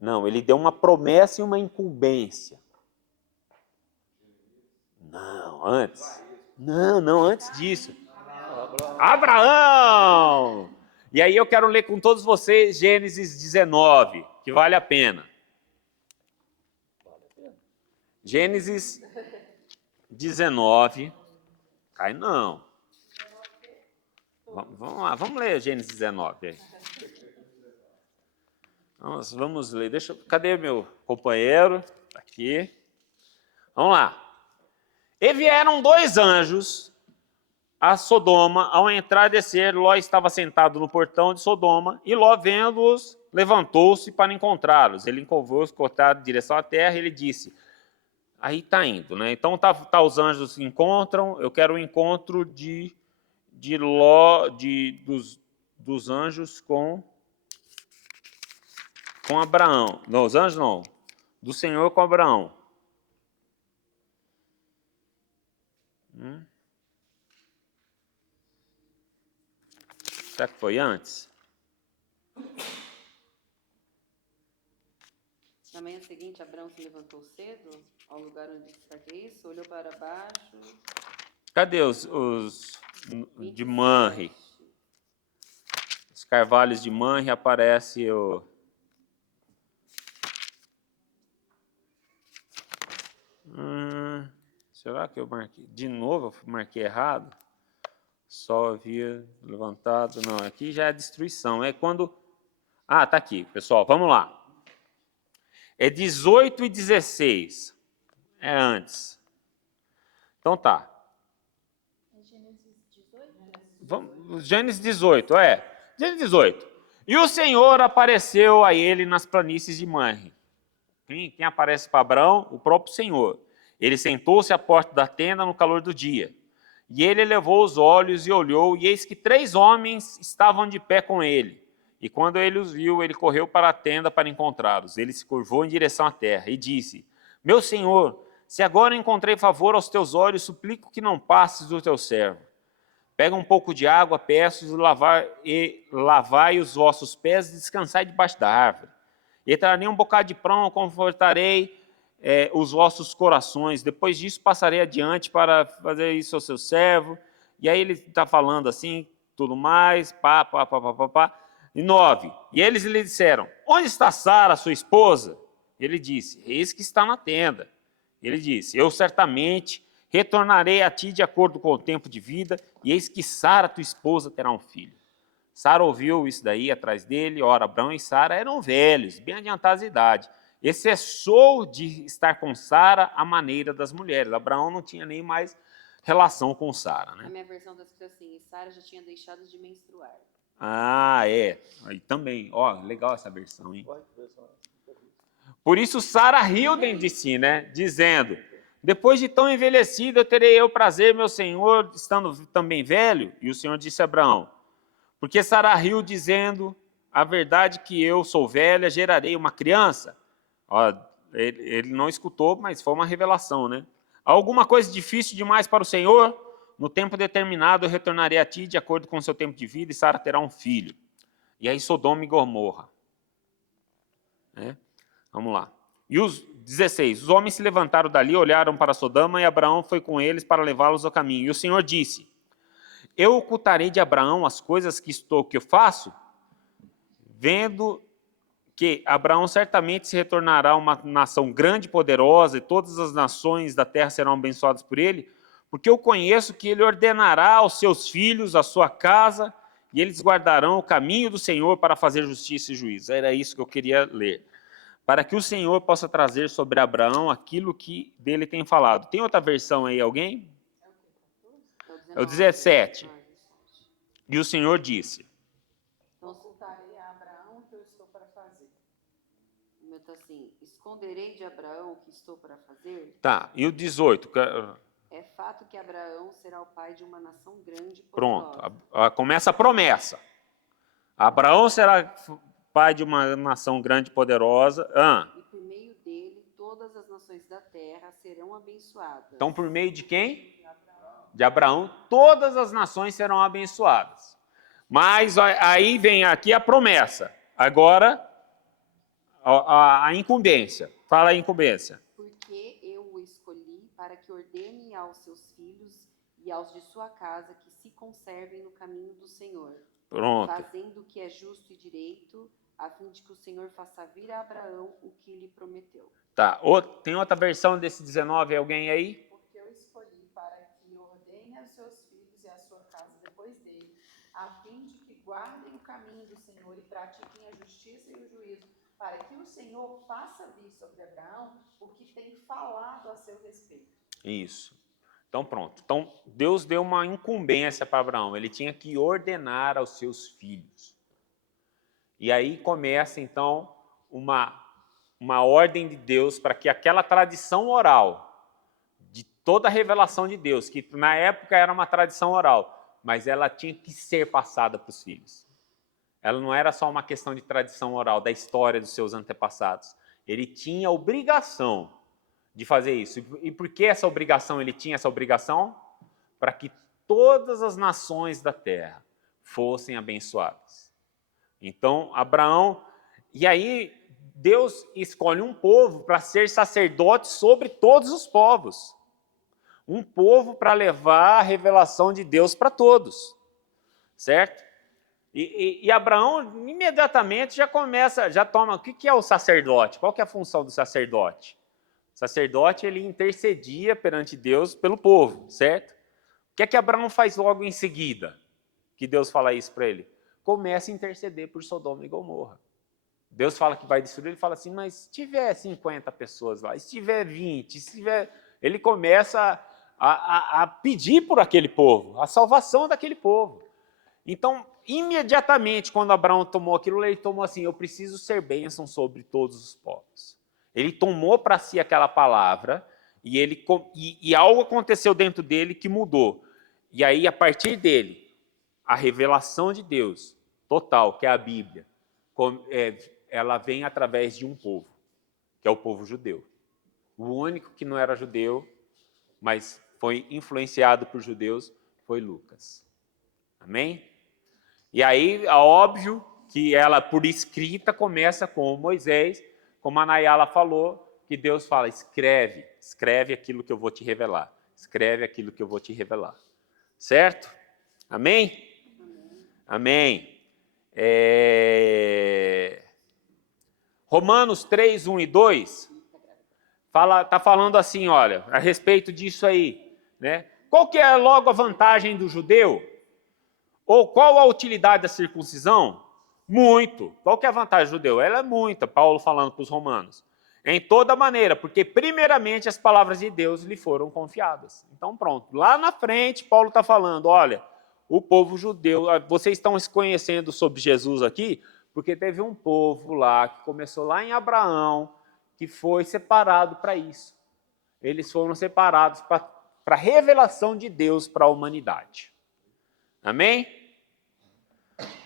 Não, ele deu uma promessa e uma incumbência. Não, antes. Não, antes disso. Abraão! E aí eu quero ler com todos vocês Gênesis 19, que vale a pena. Gênesis 19. Cai não. Vamos lá, vamos ler Gênesis 19. Vamos ler. Cadê meu companheiro? Aqui. Vamos lá. E vieram 2 anjos a Sodoma. Ao entrar e descer, Ló estava sentado no portão de Sodoma, e Ló, vendo-os, levantou-se para encontrá-los. Ele encontrou-os, cortaram em direção à terra, e ele disse... Aí está indo, né? Então os anjos se encontram. Eu quero o encontro de Ló, dos anjos com Abraão. Não, os anjos não. Do Senhor com Abraão. Será que foi antes? Na manhã seguinte, Abraão se levantou cedo, ao lugar onde está isso, olhou para baixo. Cadê os de Manre? Os carvalhos de Manre aparece o... será que eu marquei? De novo eu marquei errado? Sol havia levantado. Não, aqui já é destruição. É quando... Ah, tá aqui, pessoal. Vamos lá. É 18 e 16. É antes. Então tá. Gênesis 18, Gênesis 18. E o Senhor apareceu a ele nas planícies de Manre. Quem aparece para Abraão? O próprio Senhor. Ele sentou-se à porta da tenda no calor do dia. E ele elevou os olhos e olhou, e eis que 3 homens estavam de pé com ele. E quando ele os viu, ele correu para a tenda para encontrá-los. Ele se curvou em direção à terra e disse: Meu Senhor, se agora encontrei favor aos teus olhos, suplico que não passes do teu servo. Pega um pouco de água, peço, e lavai os vossos pés e descansai debaixo da árvore. E trarei um bocado de pão, confortarei os vossos corações. Depois disso passarei adiante para fazer isso ao seu servo. E aí ele está falando assim, tudo mais, pá. E 9. E eles lhe disseram: Onde está Sara, sua esposa? Ele disse: Eis que está na tenda. Ele disse: Eu certamente retornarei a ti de acordo com o tempo de vida, e eis que Sara, tua esposa, terá um filho. Sara ouviu isso daí atrás dele. Ora, Abraão e Sara eram velhos, bem adiantados de idade. E cessou de estar com Sara à maneira das mulheres. Abraão não tinha nem mais relação com Sara, né? A minha versão está escrita assim: e Sara já tinha deixado de menstruar. Ah, é. Aí também. Ó, legal essa versão, hein? Por isso Sara riu dentro de si, né? Dizendo: Depois de tão envelhecida, terei eu prazer, meu senhor, estando também velho? E o Senhor disse a Abraão: Porque Sara riu, dizendo: A verdade que eu sou velha, gerarei uma criança. Ó, ele não escutou, mas foi uma revelação, né? Há alguma coisa difícil demais para o Senhor? No tempo determinado eu retornarei a ti de acordo com o seu tempo de vida, e Sara terá um filho. E aí Sodoma e Gomorra. Vamos lá. E os 16. Os homens se levantaram dali, olharam para Sodoma, e Abraão foi com eles para levá-los ao caminho. E o Senhor disse: Eu ocultarei de Abraão as coisas que eu faço, vendo que Abraão certamente se tornará uma nação grande e poderosa, e todas as nações da terra serão abençoadas por ele, porque eu conheço que ele ordenará aos seus filhos a sua casa, e eles guardarão o caminho do Senhor para fazer justiça e juízo. Era isso que eu queria ler. Para que o Senhor possa trazer sobre Abraão aquilo que dele tem falado. Tem outra versão aí, alguém? É o 17. E o Senhor disse. Consultarei a Abraão o que eu estou para fazer. O meu tá assim, esconderei de Abraão o que estou para fazer? Tá, e o 18. É fato que Abraão será o pai de uma nação grande e Pronto, poderosa. começa a promessa. Abraão será pai de uma nação grande e poderosa. E por meio dele, todas as nações da terra serão abençoadas. Então, por meio de quem? De Abraão, todas as nações serão abençoadas. Mas aí vem aqui a promessa. Agora, a incumbência. Fala a incumbência. Porque eu o escolhi para que ordene aos seus filhos e aos de sua casa que se conservem no caminho do Senhor, Pronto. fazendo o que é justo e direito, a fim de que o Senhor faça vir a Abraão o que lhe prometeu. Tá. Tem outra versão desse 19, alguém aí? Porque eu escolhi para que ordene aos seus filhos e à sua casa depois dele, a fim de que guardem o caminho do Senhor e pratiquem a justiça e o juízo, para que o Senhor faça vir sobre Abraão o que tem falado a seu respeito. Isso. Então, pronto. Então, Deus deu uma incumbência para Abraão. Ele tinha que ordenar aos seus filhos. E aí começa, então, uma ordem de Deus para que aquela tradição oral de toda a revelação de Deus, que na época era uma tradição oral, mas ela tinha que ser passada para os filhos. Ela não era só uma questão de tradição oral, da história dos seus antepassados. Ele tinha a obrigação de fazer isso. E por que essa obrigação? Ele tinha essa obrigação? Para que todas as nações da terra fossem abençoadas. Então, Abraão... E aí, Deus escolhe um povo para ser sacerdote sobre todos os povos. Um povo para levar a revelação de Deus para todos. Certo? E Abraão imediatamente já toma... O que é o sacerdote? Qual que é a função do sacerdote? O sacerdote, ele intercedia perante Deus pelo povo, certo? O que é que Abraão faz logo em seguida? Que Deus fala isso para ele? Começa a interceder por Sodoma e Gomorra. Deus fala que vai destruir, ele fala assim, mas se tiver 50 pessoas lá, se tiver 20, se tiver... Ele começa a pedir por aquele povo, a salvação daquele povo. Então, imediatamente, quando Abraão tomou aquilo, ele tomou assim, eu preciso ser bênção sobre todos os povos. Ele tomou para si aquela palavra e algo aconteceu dentro dele que mudou. E aí, a partir dele, a revelação de Deus total, que é a Bíblia, ela vem através de um povo, que é o povo judeu. O único que não era judeu, mas foi influenciado por judeus, foi Lucas. Amém? E aí, é óbvio que ela, por escrita, começa com Moisés, como a Nayala falou, que Deus fala, escreve aquilo que eu vou te revelar. Escreve aquilo que eu vou te revelar. Certo? Amém? Amém. Romanos 3, 1 e 2, está falando assim, olha, a respeito disso aí. Né? Qual que é logo a vantagem do judeu? Ou qual a utilidade da circuncisão? Muito. Qual que é a vantagem do judeu? Ela é muita, Paulo falando para os romanos. Em toda maneira, porque primeiramente as palavras de Deus lhe foram confiadas. Então pronto, lá na frente Paulo está falando, olha, o povo judeu, vocês estão se conhecendo sobre Jesus aqui, porque teve um povo lá, que começou lá em Abraão, que foi separado para isso. Eles foram separados para a revelação de Deus para a humanidade. Amém?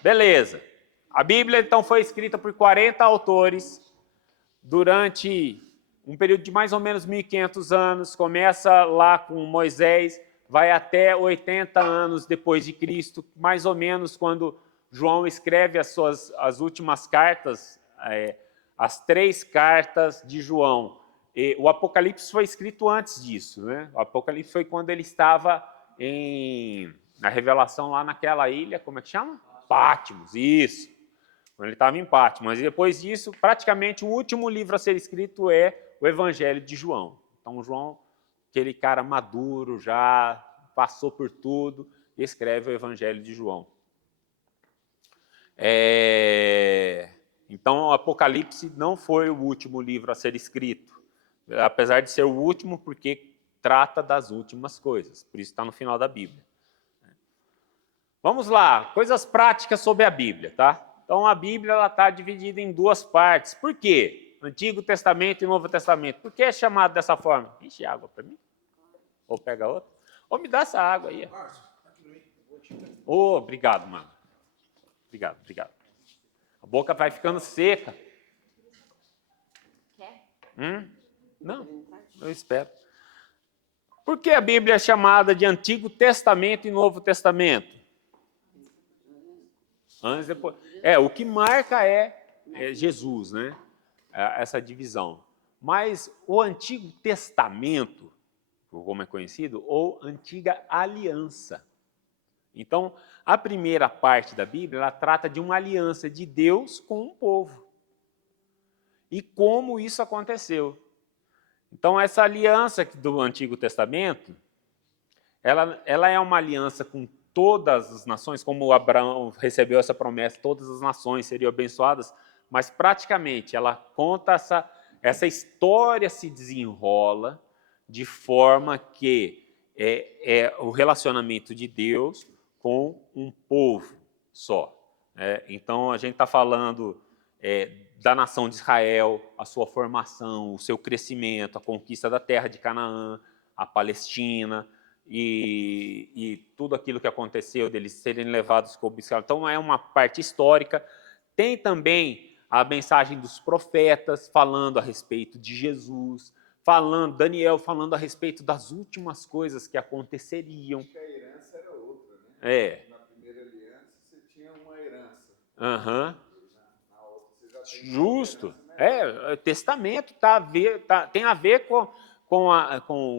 Beleza. A Bíblia, então, foi escrita por 40 autores durante um período de mais ou menos 1.500 anos. Começa lá com Moisés, vai até 80 anos depois de Cristo, mais ou menos quando João escreve as últimas cartas, as 3 cartas de João. E o Apocalipse foi escrito antes disso. Né? O Apocalipse foi quando ele estava na revelação lá naquela ilha, como é que chama? Patmos, isso. Quando ele estava em Patmos. E depois disso, praticamente o último livro a ser escrito é o Evangelho de João. Então, João, aquele cara maduro, já passou por tudo, escreve o Evangelho de João. Então, o Apocalipse não foi o último livro a ser escrito, apesar de ser o último, porque trata das últimas coisas, por isso está no final da Bíblia. Vamos lá, coisas práticas sobre a Bíblia, tá? Então a Bíblia está dividida em duas partes. Por quê? Antigo Testamento e Novo Testamento. Por que é chamado dessa forma? Ixi, água para mim? Ou pega outra? Ou me dá essa água aí. Oh, obrigado, mano. Obrigado, obrigado. A boca vai ficando seca. Quer? Não, eu espero. Por que a Bíblia é chamada de Antigo Testamento e Novo Testamento? Antes, depois. O que marca é Jesus, né? Essa divisão. Mas o Antigo Testamento, como é conhecido, ou Antiga Aliança. Então, a primeira parte da Bíblia, ela trata de uma aliança de Deus com um povo. E como isso aconteceu. Então, essa aliança do Antigo Testamento, ela é uma aliança com todas as nações, como Abraão recebeu essa promessa, todas as nações seriam abençoadas, mas praticamente ela conta essa história se desenrola de forma que é o relacionamento de Deus com um povo só. Então, a gente está falando da nação de Israel, a sua formação, o seu crescimento, a conquista da terra de Canaã, a Palestina e tudo aquilo que aconteceu, deles serem levados como escravos. Então, é uma parte histórica. Tem também a mensagem dos profetas, falando a respeito de Jesus, Daniel falando a respeito das últimas coisas que aconteceriam. Acho que a herança era outra, né? Na primeira aliança você tinha uma herança. Aham. Na outra você já tem Justo. uma herança. Testamento tem a ver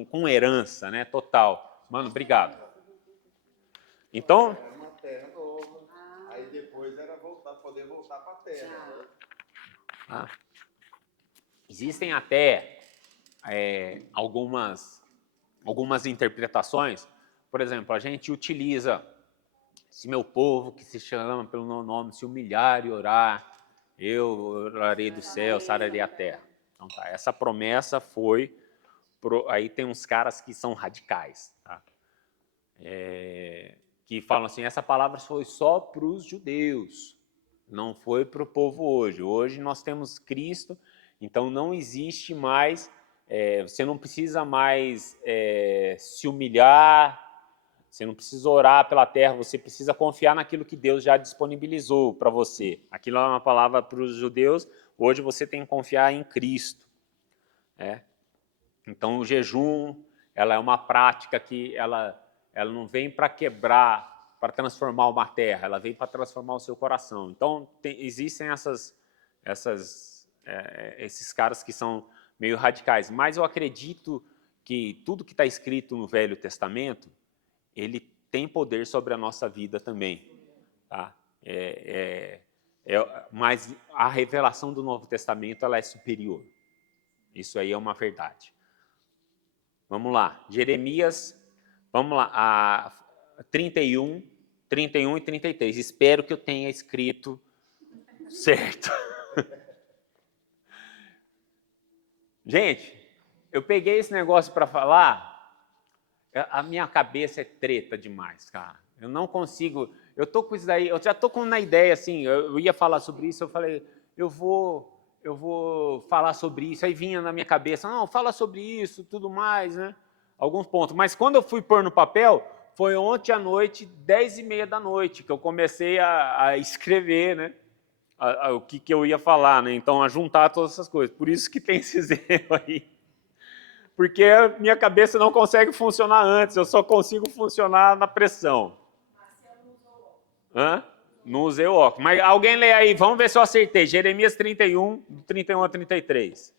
com herança, né? Total. Mano, obrigado. Então, Era uma terra nova. Aí depois era poder voltar para a terra. existem até algumas interpretações. Por exemplo, a gente utiliza: se meu povo que se chama pelo meu nome se humilhar e orar, eu orarei do céu, sararei a terra. Então tá, essa promessa foi... Aí tem uns caras que são radicais, tá? Que falam assim, essa palavra foi só para os judeus, não foi para o povo hoje. Hoje nós temos Cristo, então não existe mais... você não precisa mais se humilhar, você não precisa orar pela terra, você precisa confiar naquilo que Deus já disponibilizou para você. Aquilo é uma palavra para os judeus, hoje você tem que confiar em Cristo. Então, o jejum, ela é uma prática que ela não vem para quebrar, para transformar uma terra, ela vem para transformar o seu coração. Então, existem esses caras que são meio radicais, mas eu acredito que tudo que está escrito no Velho Testamento, ele tem poder sobre a nossa vida também. Tá? Mas a revelação do Novo Testamento ela é superior. Isso aí é uma verdade. Vamos lá, Jeremias, vamos lá, 31 e 33. Espero que eu tenha escrito certo. Gente, eu peguei esse negócio para falar, a minha cabeça é treta demais, cara. Eu não consigo, eu tô com isso daí, eu já tô com uma ideia assim, eu ia falar sobre isso, eu falei, eu vou falar sobre isso, aí vinha na minha cabeça, não, fala sobre isso, tudo mais, né? Alguns pontos. Mas quando eu fui pôr no papel, foi ontem à noite, 10h30 da noite, que eu comecei a escrever, né? O que eu ia falar, né? Então, a juntar todas essas coisas. Por isso que tem esses erros aí. Porque a minha cabeça não consegue funcionar antes, eu só consigo funcionar na pressão. Não usei o óculos. Mas alguém lê aí, vamos ver se eu acertei. Jeremias 31, do 31 a 33.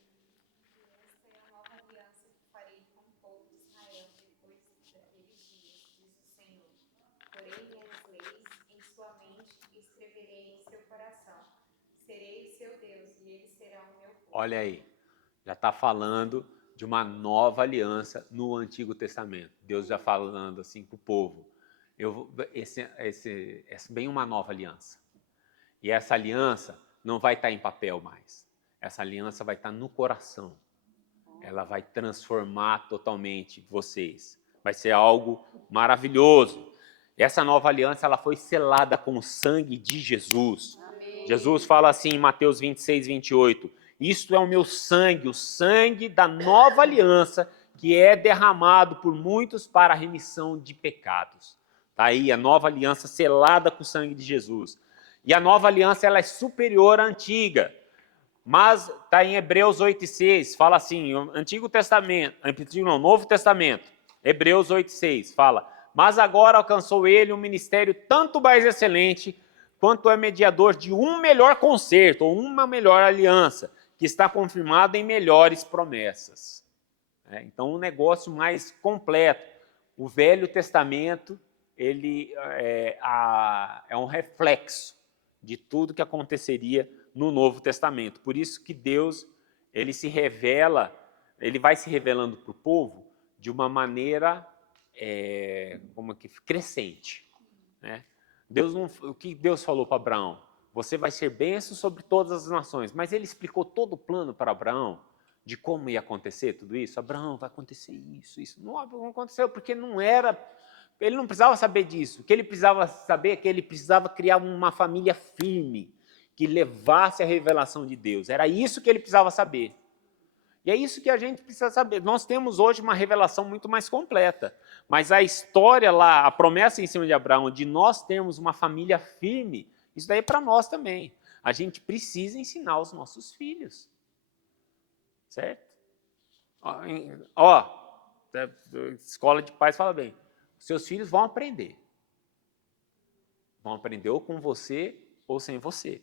Olha aí, já está falando de uma nova aliança no Antigo Testamento. Deus já falando assim para o povo. Essa é bem uma nova aliança. E essa aliança não vai estar em papel mais. Essa aliança vai estar no coração. Ela vai transformar totalmente vocês. Vai ser algo maravilhoso. Essa nova aliança ela foi selada com o sangue de Jesus. Amém. Jesus fala assim em Mateus 26, 28, isto é o meu sangue, o sangue da nova aliança, que é derramado por muitos para a remissão de pecados. Está aí a nova aliança selada com o sangue de Jesus. E a nova aliança ela é superior à antiga. Mas está em Hebreus 8,6, fala assim, Novo Testamento, Hebreus 8,6, fala, mas agora alcançou ele um ministério tanto mais excelente, quanto é mediador de um melhor concerto, ou uma melhor aliança, que está confirmada em melhores promessas. Então, um negócio mais completo. O Velho Testamento, ele é um reflexo de tudo que aconteceria no Novo Testamento. Por isso que Deus, ele se revela, ele vai se revelando para o povo de uma maneira crescente. Né? O que Deus falou para Abraão? Você vai ser bênção sobre todas as nações. Mas ele explicou todo o plano para Abraão, de como ia acontecer tudo isso. Abraão, vai acontecer isso. Não aconteceu porque não era... Ele não precisava saber disso. O que ele precisava saber é que ele precisava criar uma família firme, que levasse a revelação de Deus. Era isso que ele precisava saber. E é isso que a gente precisa saber. Nós temos hoje uma revelação muito mais completa. Mas a história lá, a promessa em cima de Abraão, de nós termos uma família firme, isso daí é para nós também. A gente precisa ensinar os nossos filhos. Certo? Escola de pais fala bem. Seus filhos vão aprender. Vão aprender ou com você ou sem você.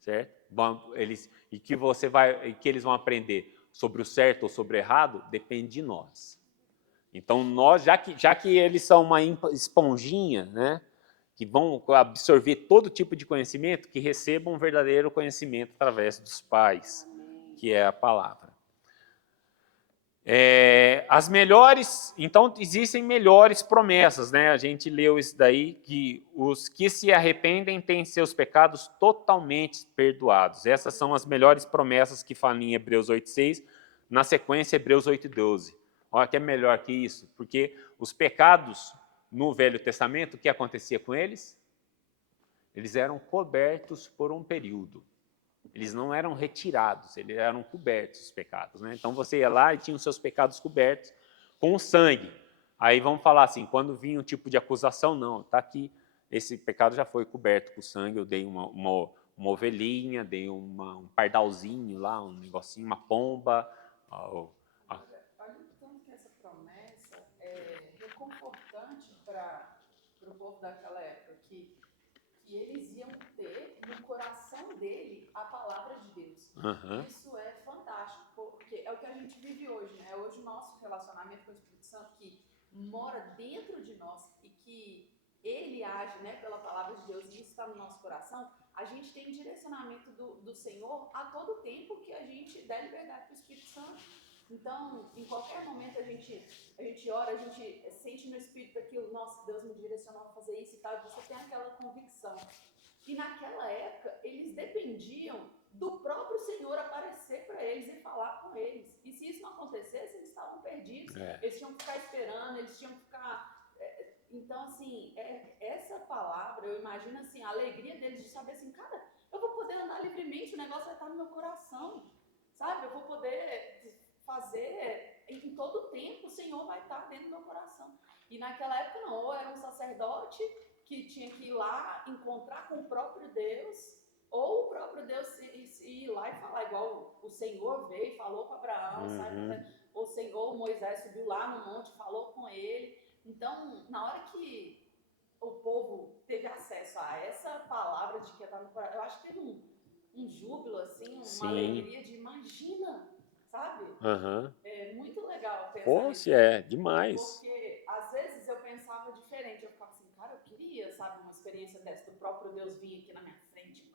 Certo? E que eles vão aprender sobre o certo ou sobre o errado, depende de nós. Então, nós, já que eles são uma esponjinha, né, que vão absorver todo tipo de conhecimento, que recebam um verdadeiro conhecimento através dos pais, que é a palavra. Então, existem melhores promessas, né? A gente leu isso daí, que os que se arrependem têm seus pecados totalmente perdoados. Essas são as melhores promessas que falam em Hebreus 8,6, na sequência Hebreus 8,12. Olha que é melhor que isso, porque os pecados no Velho Testamento, o que acontecia com eles? Eles eram cobertos por um período. Eles não eram retirados, eles eram cobertos, os pecados. Né? Então, você ia lá e tinha os seus pecados cobertos com o sangue. Aí vamos falar assim, quando vinha um tipo de acusação, não, está aqui, esse pecado já foi coberto com sangue, eu dei uma ovelhinha, dei um pardalzinho lá, um negocinho, uma pomba. Olha o tanto que essa promessa é reconfortante para o povo daquela época, que eles iam ter no coração dele a palavra de Deus. Uhum. Isso é fantástico, porque é o que a gente vive hoje, né? Hoje o nosso relacionamento com o Espírito Santo, que mora dentro de nós e que ele age, né, pela palavra de Deus, e isso está no nosso coração, a gente tem direcionamento do Senhor a todo tempo que a gente dá liberdade para o Espírito Santo. Então, em qualquer momento a gente ora, a gente sente no Espírito aquilo, nossa, Deus me direcionou a fazer isso e tal, você tem aquela convicção. E naquela época, eles dependiam do próprio Senhor aparecer para eles e falar com eles. E se isso não acontecesse, eles estavam perdidos. Eles tinham que ficar esperando, eles tinham que ficar... Então, assim, essa palavra, eu imagino assim, a alegria deles de saber assim, cara, eu vou poder andar livremente, o negócio vai estar no meu coração, sabe? Eu vou poder fazer em todo o tempo, o Senhor vai estar dentro do meu coração. E naquela época não, ou era um sacerdote que tinha que ir lá encontrar com o próprio Deus, ou o próprio Deus ir lá e falar, igual o Senhor veio e falou com Abraão, sabe? Ou Moisés subiu lá no monte, falou com ele. Então, na hora que o povo teve acesso a essa palavra de que estava no coração, eu acho que teve um júbilo, assim, uma alegria de imagina, sabe? É muito legal pensar nisso. Demais. Porque, às vezes, eu pensava diferente. Eu ficava assim, cara, eu queria, sabe, uma experiência dessa, do próprio Deus vir aqui na minha frente,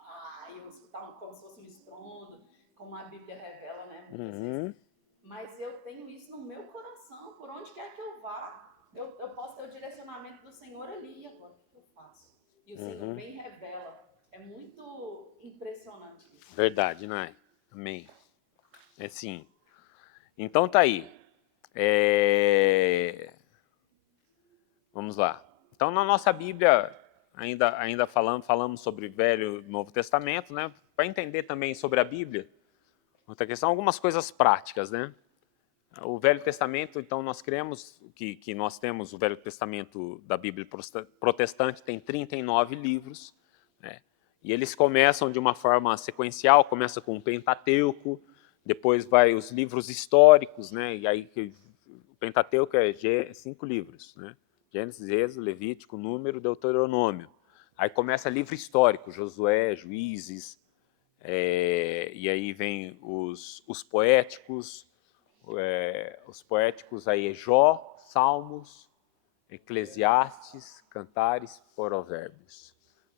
e eu escutar como se fosse um estrondo, como a Bíblia revela, né, muitas vezes. Mas eu tenho isso no meu coração, por onde quer que eu vá. Eu posso ter o direcionamento do Senhor ali, e agora o que eu faço? E o Senhor vem e revela. É muito impressionante isso. Verdade, Nai. Amém. É sim. Então tá aí. Vamos lá. Então, na nossa Bíblia, ainda falamos sobre Velho e Novo Testamento, né? Para entender também sobre a Bíblia, outra questão, algumas coisas práticas, né? O Velho Testamento, então, nós cremos que nós temos o Velho Testamento da Bíblia protestante, tem 39 livros, né? E eles começam de uma forma sequencial, começa com o Pentateuco, depois vai os livros históricos, né? E aí o Pentateuco é 5 livros, né? Gênesis, Êxodo, Levítico, Número, Deuteronômio. Aí começa livro histórico, Josué, Juízes, e aí vem os poéticos, aí é Jó, Salmos, Eclesiastes, Cantares, Provérbios.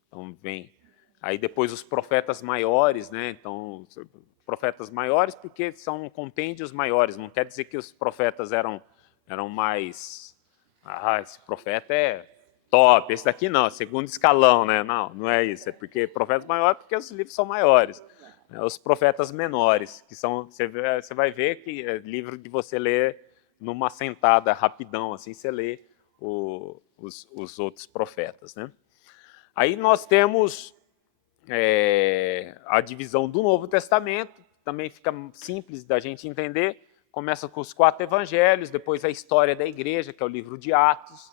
Então vem. Aí depois os profetas maiores, né? Então, profetas maiores porque são compêndios maiores, não quer dizer que os profetas eram mais... esse profeta é top, esse daqui não, segundo escalão, né? Não é isso, é porque profetas maiores porque os livros são maiores. Os profetas menores, que são, você vai ver que é livro de você ler numa sentada, rapidão, assim, você lê os outros profetas, né? Aí nós temos a divisão do Novo Testamento, também fica simples da gente entender, começa com os 4 evangelhos, depois a história da igreja, que é o livro de Atos,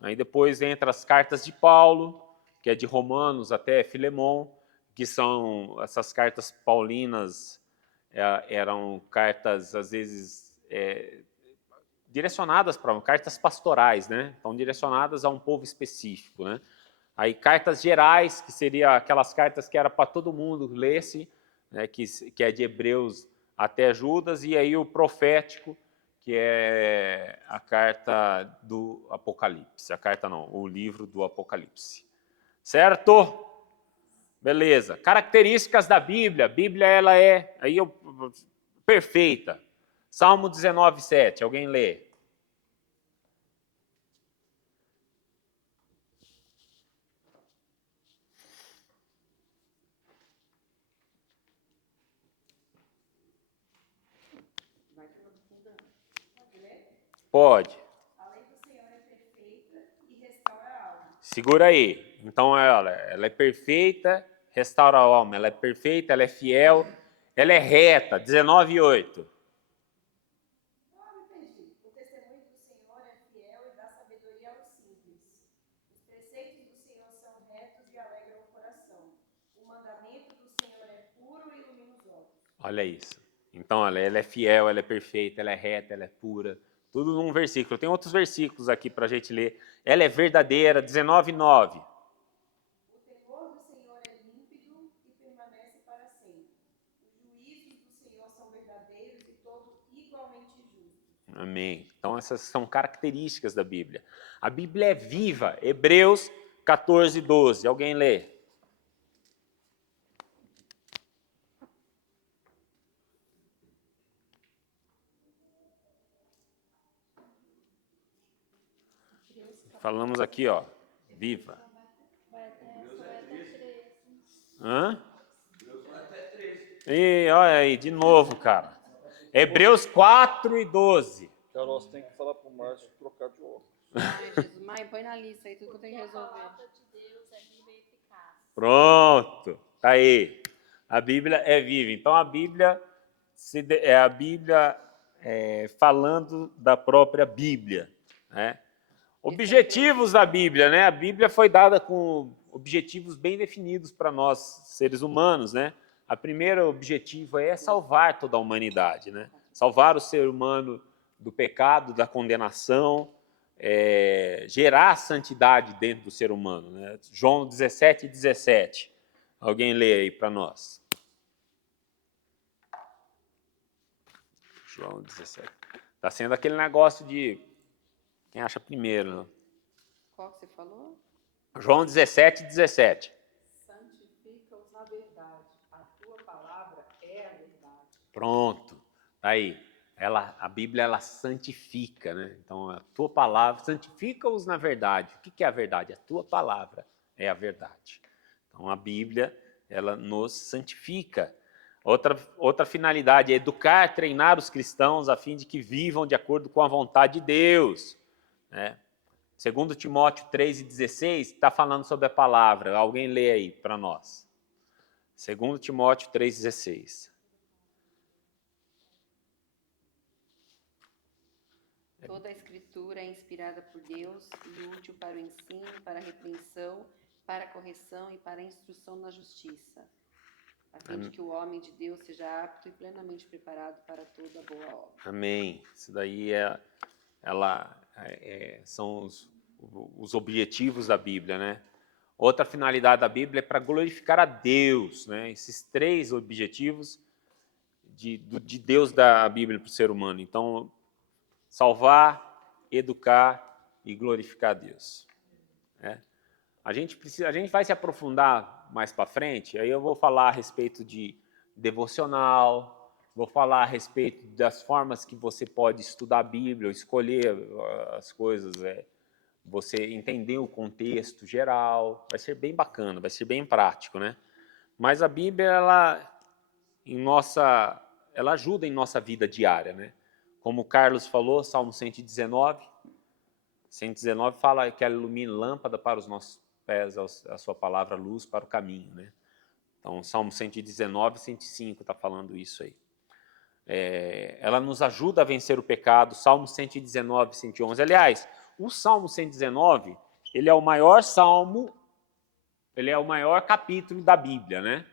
aí depois entra as cartas de Paulo, que é de Romanos até Filemon, que são essas cartas paulinas, eram cartas, às vezes, direcionadas para cartas pastorais, né? Então, direcionadas a um povo específico, né? Aí, cartas gerais, que seriam aquelas cartas que era para todo mundo ler-se, né? que é de Hebreus até Judas, e aí o profético, que é a carta do Apocalipse. A carta não, o livro do Apocalipse. Certo? Beleza. Características da Bíblia. A Bíblia, ela é perfeita. Salmo 19:7. Alguém lê? Pode. A lei do Senhor é perfeita e restaura a alma. Segura aí. Então, ela é perfeita, restaura a alma. Ela é perfeita, ela é fiel, ela é reta. 19:8. O testemunho do Senhor é fiel e dá sabedoria aos simples. Os preceitos do Senhor são retos e alegram o coração. O mandamento do Senhor é puro e ilumina os olhos. Olha isso. Então, ela é fiel, ela é perfeita, ela é reta, ela é pura. Tudo num versículo. Tem outros versículos aqui para a gente ler. Ela é verdadeira, 19:9. O temor do Senhor é límpido e permanece para sempre. Os juízos do Senhor são verdadeiros e todos igualmente justos. Amém. Então, essas são características da Bíblia. A Bíblia é viva. Hebreus 14:12. Alguém lê? Falamos aqui, ó, viva. Hã? E olha aí, de novo, cara. Hebreus 4:12. Carol, você tem que falar pro Márcio trocar de óculos. Ai, Jesus, mãe, põe na lista aí tudo que eu tenho que resolver. Pronto, tá aí. A Bíblia é viva. Então, a Bíblia é a Bíblia falando da própria Bíblia, né? Objetivos da Bíblia, né? A Bíblia foi dada com objetivos bem definidos para nós, seres humanos, né? A primeiro objetivo é salvar toda a humanidade, né? Salvar o ser humano do pecado, da condenação, gerar a santidade dentro do ser humano, né? João 17:17. Alguém lê aí para nós. João 17. Está sendo aquele negócio de quem acha primeiro, né? Qual que você falou? João 17:17. Santifica-os na verdade. A tua palavra é a verdade. Pronto, tá aí. A Bíblia, ela santifica, né? Então, a tua palavra, santifica-os na verdade. O que é a verdade? A tua palavra é a verdade. Então, a Bíblia, ela nos santifica. Outra finalidade é educar, treinar os cristãos a fim de que vivam de acordo com a vontade de Deus, né? 2 Timóteo 3,16 está falando sobre a palavra. Alguém lê aí para nós. 2 Timóteo 3,16. Toda a escritura é inspirada por Deus e útil para o ensino, para a repreensão, para a correção e para a instrução na justiça, a fim de que o homem de Deus seja apto e plenamente preparado para toda boa obra. Amém. Isso daí são os objetivos da Bíblia, né? Outra finalidade da Bíblia é para glorificar a Deus, né? Esses 3 objetivos de Deus da Bíblia para o ser humano. Então, salvar, educar e glorificar a Deus. Né? A gente vai se aprofundar mais para frente, aí eu vou falar a respeito de devocional, vou falar a respeito das formas que você pode estudar a Bíblia, escolher as coisas, você entender o contexto geral, vai ser bem bacana, vai ser bem prático, né? Mas a Bíblia, ela ajuda em nossa vida diária, né? Como o Carlos falou, Salmo 119 fala que ela ilumina lâmpada para os nossos pés, a sua palavra, luz para o caminho, né? Então, Salmo 119, 105 está falando isso aí. Ela nos ajuda a vencer o pecado, Salmo 119, 111. Aliás, o Salmo 119, ele é o maior salmo, ele é o maior capítulo da Bíblia, né?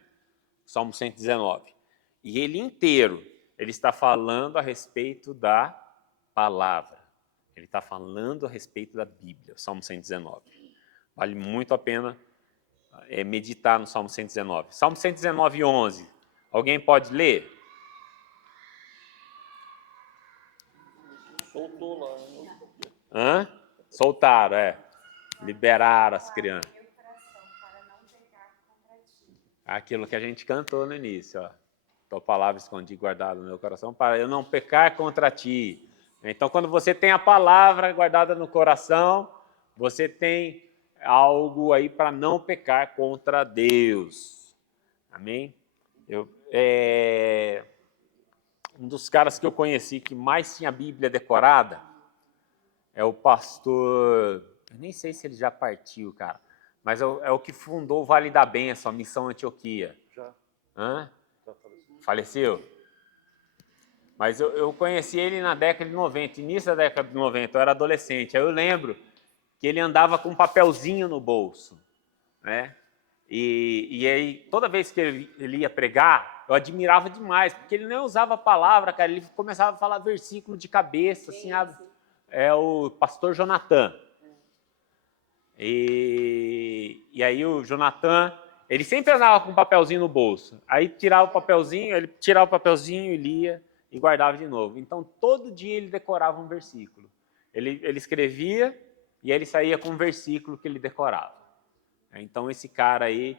Salmo 119. E ele inteiro, ele está falando a respeito da palavra. Ele está falando a respeito da Bíblia, o Salmo 119. Vale muito a pena meditar no Salmo 119. Salmo 119, 11. Alguém pode ler? Soltou lá. Hã? Soltaram, liberaram as crianças. Aquilo que a gente cantou no início, ó. Tua palavra escondi guardada no meu coração para eu não pecar contra ti. Então, quando você tem a palavra guardada no coração, você tem algo aí para não pecar contra Deus. Amém? Um dos caras que eu conheci que mais tinha a Bíblia decorada é o pastor... Eu nem sei se ele já partiu, cara. Mas é o que fundou o Vale da Bênção, a Missão Antioquia. Já. Hã? Já faleceu. Faleceu? Mas eu conheci ele na década de 90, início da década de 90, eu era adolescente. Aí eu lembro que ele andava com um papelzinho no bolso, né? E aí, toda vez que ele ia pregar, eu admirava demais, porque ele não usava a palavra, cara, ele começava a falar versículo de cabeça, assim, é o pastor Jonathan. E aí o Jonathan, ele sempre andava com um papelzinho no bolso. Aí tirava o papelzinho, ele tirava o papelzinho e lia e guardava de novo. Então, todo dia ele decorava um versículo. Ele escrevia e aí ele saía com um versículo que ele decorava. Então, esse cara aí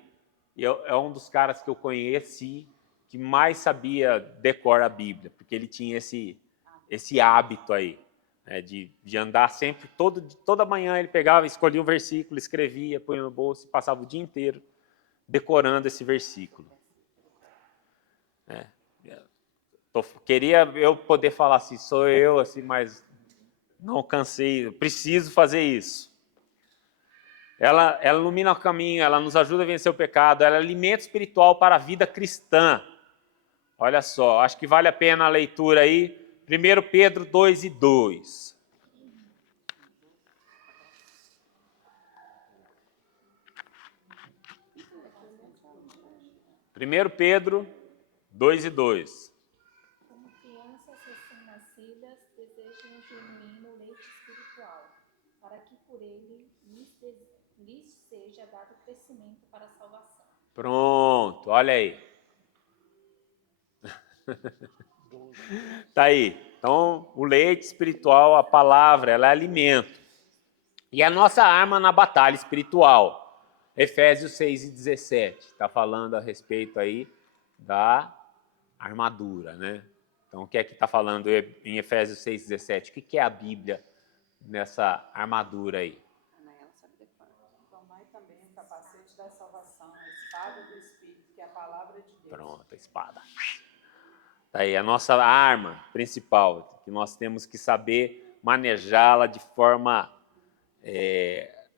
é um dos caras que eu conheci que mais sabia decorar a Bíblia, porque ele tinha esse hábito aí, né, de andar sempre, toda manhã ele pegava, escolhia um versículo, escrevia, punha no bolso e passava o dia inteiro decorando esse versículo. Queria eu poder falar assim, sou eu, assim, mas não cansei, preciso fazer isso. Ela ilumina o caminho, ela nos ajuda a vencer o pecado, ela é alimento espiritual para a vida cristã. Olha só, acho que vale a pena a leitura aí. 1 Pedro 2 e 2. Primeiro Pedro 2 e 2. Como crianças recém-nascidas, desejem o genuíno leite espiritual, para que por ele lhes seja dado crescimento para a salvação. Pronto, olha aí. Tá aí. Então, o leite espiritual, a palavra, ela é alimento. E a nossa arma na batalha espiritual. Efésios 6 e 17. Está falando a respeito aí da armadura, né? Então, o que é que está falando em Efésios 6 e 17? O que é a Bíblia nessa armadura aí? Tomai também o capacete da salvação, a espada do Espírito, que é a palavra de Deus. Pronto, a espada. Tá aí, a nossa arma principal, que nós temos que saber manejá-la de forma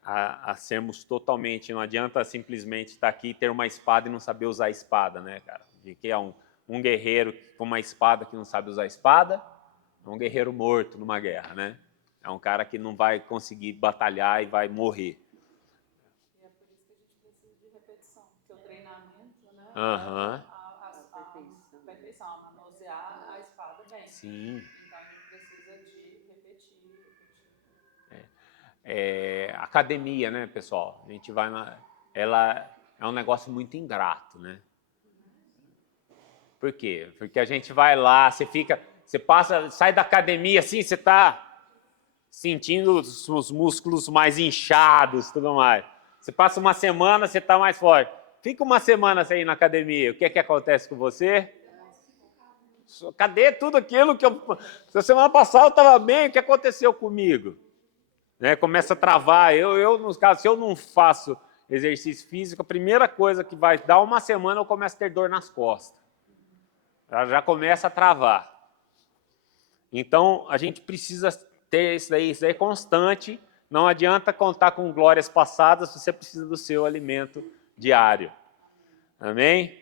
a sermos totalmente, não adianta simplesmente estar aqui e ter uma espada e não saber usar a espada, né, cara? De que é um guerreiro com uma espada que não sabe usar a espada, é um guerreiro morto numa guerra, né? É um cara que não vai conseguir batalhar e vai morrer. E é por isso que a gente precisa de repetição, porque o treinamento, né, Aham. a perfeição, a manusear a espada bem. Sim. Então a gente precisa de repetir. Academia, né, pessoal? A gente vai ela é um negócio muito ingrato, né? Por quê? Porque a gente vai lá, você passa, sai da academia assim, você está sentindo os músculos mais inchados, tudo mais. Você passa uma semana, você está mais forte. Fica uma semana sem ir na academia, o que é que acontece com você? Cadê tudo aquilo que se a semana passada eu estava bem, o que aconteceu comigo? Né, começa a travar. Nos casos, se eu não faço exercício físico, a primeira coisa que vai dar uma semana, eu começo a ter dor nas costas. Ela já começa a travar. Então, a gente precisa ter isso daí constante. Não adianta contar com glórias passadas, você precisa do seu alimento diário. Amém?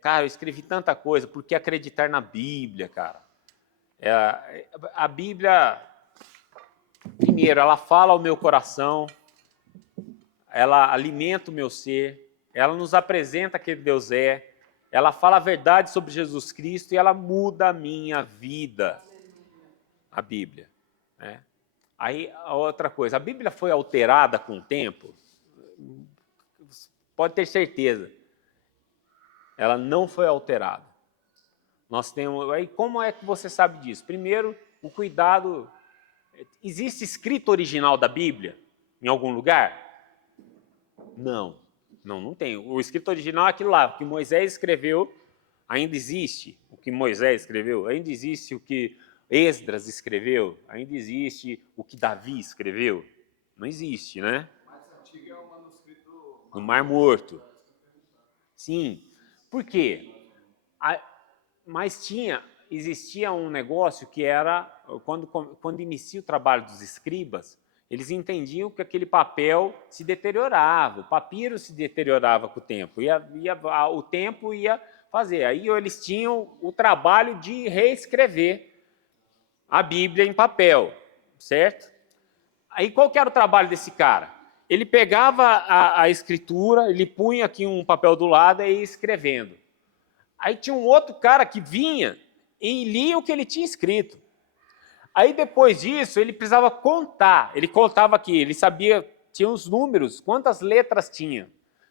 Cara, eu escrevi tanta coisa, por que acreditar na Bíblia, cara? A Bíblia, primeiro, ela fala ao meu coração, ela alimenta o meu ser, ela nos apresenta quem Deus é, ela fala a verdade sobre Jesus Cristo e ela muda a minha vida. A Bíblia. Né? Aí, a outra coisa, a Bíblia foi alterada com o tempo? Pode ter certeza. Ela não foi alterada. Nós temos. Aí, como é que você sabe disso? Primeiro, o cuidado. Existe escrito original da Bíblia em algum lugar? Não. Não tem. O escrito original é aquilo lá, o que Moisés escreveu, ainda existe. O que Moisés escreveu, ainda existe o que Esdras escreveu, ainda existe o que Davi escreveu. Não existe, né? O mais antigo é o manuscrito No Mar Morto. Sim. Por quê? Mas existia um negócio que era, quando inicia o trabalho dos escribas, eles entendiam que aquele papel se deteriorava, o papiro se deteriorava com o tempo, o tempo ia fazer. Aí eles tinham o trabalho de reescrever a Bíblia em papel, certo? Aí qual que era o trabalho desse cara? Ele pegava a escritura, ele punha aqui um papel do lado e ia escrevendo. Aí tinha um outro cara que vinha e lia o que ele tinha escrito. Aí depois disso, ele precisava contar. Ele contava aqui, ele sabia, tinha os números, quantas letras tinha.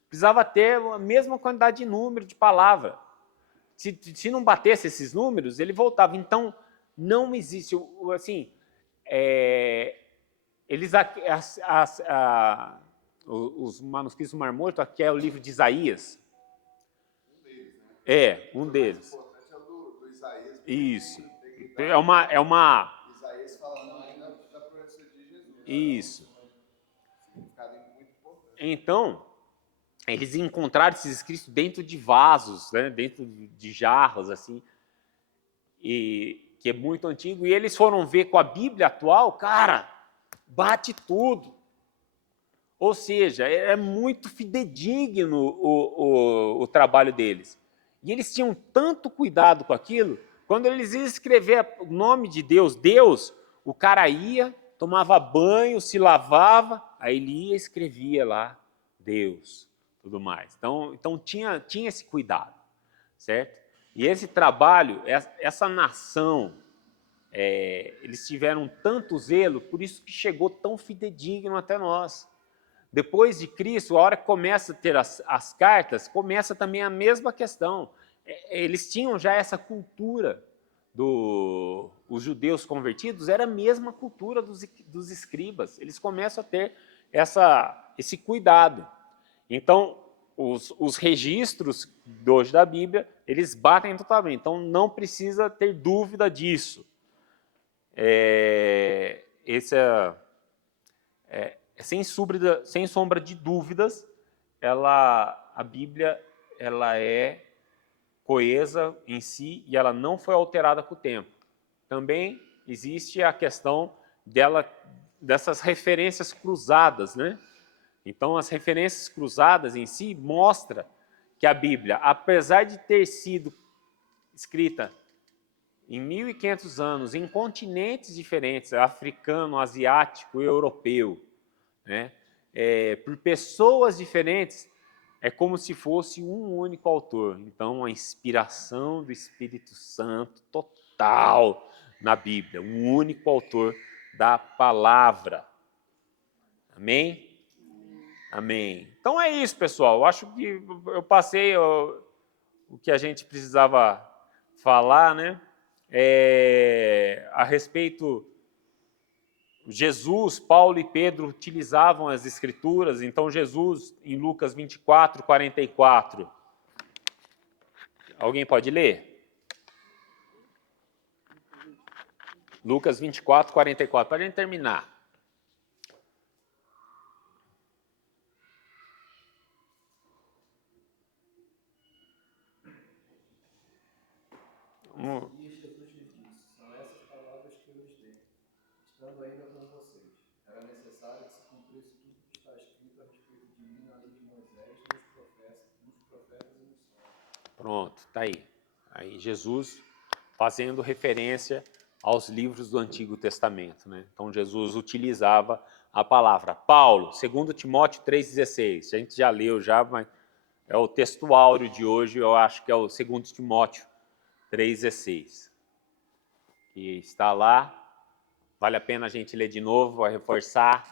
Precisava ter a mesma quantidade de número de palavra. Se não batesse esses números, ele voltava. Então, não existe, assim, os manuscritos do Mar Morto, aqui é o livro de Isaías. Um deles. O importante é o do Isaías. Isso. Isaías falando ainda da profecia de Jesus. Isso. Significado muito importante. Então, eles encontraram esses escritos dentro de vasos, né? Dentro de jarros, assim, que é muito antigo. E eles foram ver com a Bíblia atual, cara, bate tudo. Ou seja, é muito fidedigno o trabalho deles. E eles tinham tanto cuidado com aquilo, quando eles iam escrever o nome de Deus, o cara ia, tomava banho, se lavava, aí ele ia e escrevia lá, Deus, tudo mais. Então tinha esse cuidado, certo? E esse trabalho, essa nação, eles tiveram tanto zelo, por isso que chegou tão fidedigno até nós. Depois de Cristo, a hora que começa a ter as cartas, começa também a mesma questão. Eles tinham já essa cultura os judeus convertidos, era a mesma cultura dos escribas. Eles começam a ter esse cuidado. Então, os registros de hoje da Bíblia, eles batem totalmente. Então, não precisa ter dúvida disso. Sem sombra de dúvidas, a Bíblia ela é coesa em si e ela não foi alterada com o tempo. Também existe a questão dela dessas referências cruzadas, né? Então, as referências cruzadas em si mostra que a Bíblia, apesar de ter sido escrita em 1500 anos, em continentes diferentes, africano, asiático, europeu, né? Por pessoas diferentes, é como se fosse um único autor. Então, a inspiração do Espírito Santo total na Bíblia, um único autor da palavra. Amém? Amém. Então é isso, pessoal. Eu acho que eu passei o que a gente precisava falar, né? A respeito, Jesus, Paulo e Pedro utilizavam as Escrituras. Então Jesus, em Lucas 24, 44. Alguém pode ler? Lucas 24, 44. Para a gente terminar. E Jesus lhes disse: São essas palavras que eu lhes dei, estando ainda com vocês. Era necessário que se cumprisse tudo que está escrito a respeito de mim na lei de Moisés, nos profetas e nos salmos. Pronto, tá aí. Aí Jesus fazendo referência aos livros do Antigo Testamento, né? Então Jesus utilizava a palavra. Paulo, 2 Timóteo 3,16. A gente já leu já, mas é o texto áureo de hoje, eu acho que é o 2 Timóteo 3,16. Que está lá. Vale a pena a gente ler de novo, vai reforçar.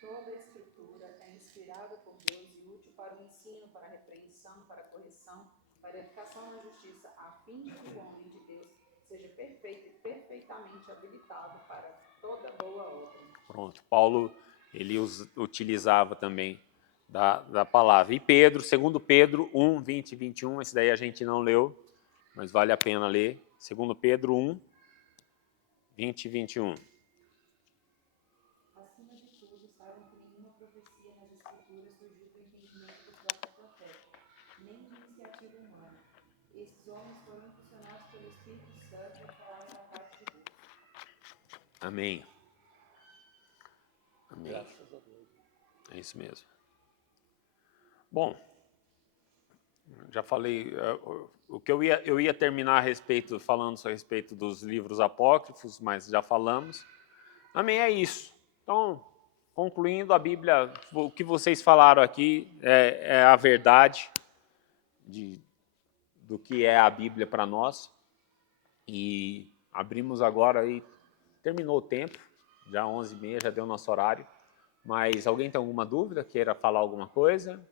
Toda a Escritura é inspirada por Deus e útil para o ensino, para a repreensão, para a correção, para a educação na justiça, a fim de que o homem de Deus seja perfeito e perfeitamente habilitado para toda boa obra. Pronto, Paulo, ele utilizava também da palavra. E Pedro, 2 Pedro 1, 20 e 21, esse daí a gente não leu, mas vale a pena ler. 2 Pedro 1, 20 e 21. Acima de tudo, saibam que nenhuma profecia nas Escrituras surgiu do entendimento do próprio profeta, nem de iniciativa humana. Esses homens foram impulsionados pelo Espírito Santo e falaram da parte de Deus. Amém. Amém. Graças a Deus. É isso mesmo. Bom, já falei o que eu ia terminar falando a respeito dos livros apócrifos, mas já falamos. Amém, é isso. Então, concluindo, a Bíblia, o que vocês falaram aqui é a verdade do que é a Bíblia para nós. E abrimos agora aí, terminou o tempo, já 11h30, já deu nosso horário. Mas alguém tem alguma dúvida, queira falar alguma coisa?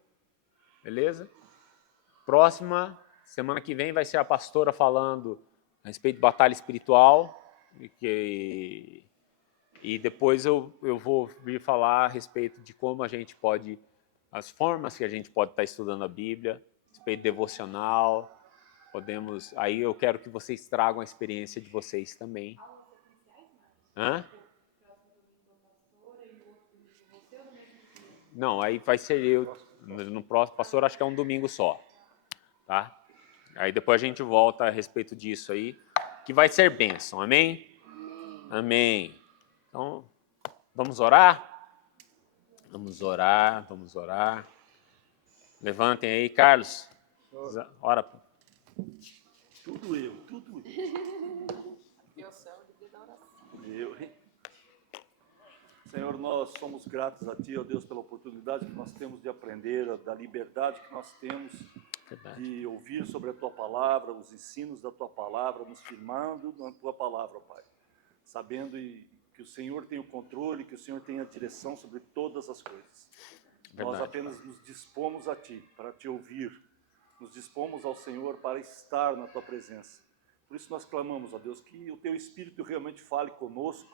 Beleza? Próxima, semana que vem, vai ser a pastora falando a respeito de batalha espiritual. E depois eu vou vir falar a respeito de como a gente pode, as formas que a gente pode estar estudando a Bíblia, a respeito devocional. Aí eu quero que vocês tragam a experiência de vocês também. Hã? Não, aí vai ser eu. No próximo, pastor, acho que é um domingo só. Tá? Aí depois a gente volta a respeito disso aí, que vai ser bênção, amém? Amém. Então, vamos orar? Vamos orar, vamos orar. Levantem aí, Carlos. Ora. Tudo eu. Deus céu de da oração. Eu, hein? Senhor, nós somos gratos a Ti, ó Deus, pela oportunidade que nós temos de aprender, da liberdade que nós temos de ouvir sobre a Tua Palavra, os ensinos da Tua Palavra, nos firmando na Tua Palavra, ó Pai. Sabendo que o Senhor tem o controle, que o Senhor tem a direção sobre todas as coisas. Verdade, Nós apenas Pai. nos dispomos a Ti, para Te ouvir. Nos dispomos ao Senhor para estar na Tua presença. Por isso nós clamamos, ó Deus, que o Teu Espírito realmente fale conosco,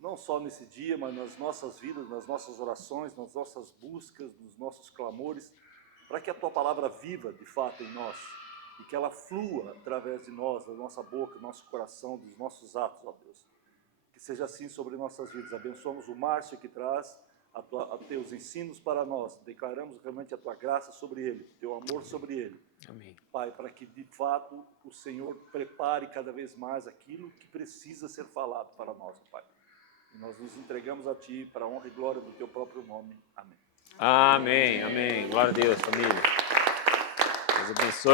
não só nesse dia, mas nas nossas vidas, nas nossas orações, nas nossas buscas, nos nossos clamores, para que a Tua Palavra viva, de fato, em nós, e que ela flua através de nós, da nossa boca, do nosso coração, dos nossos atos, ó Deus. Que seja assim sobre nossas vidas. Abençoamos o Márcio que traz a Teus ensinos para nós. Declaramos realmente a Tua graça sobre ele, Teu amor sobre ele. Amém. Pai, para que de fato o Senhor prepare cada vez mais aquilo que precisa ser falado para nós, Pai. E nós nos entregamos a Ti para a honra e glória do Teu próprio nome. Amém. Amém, amém. Glória a Deus, família. Deus abençoe.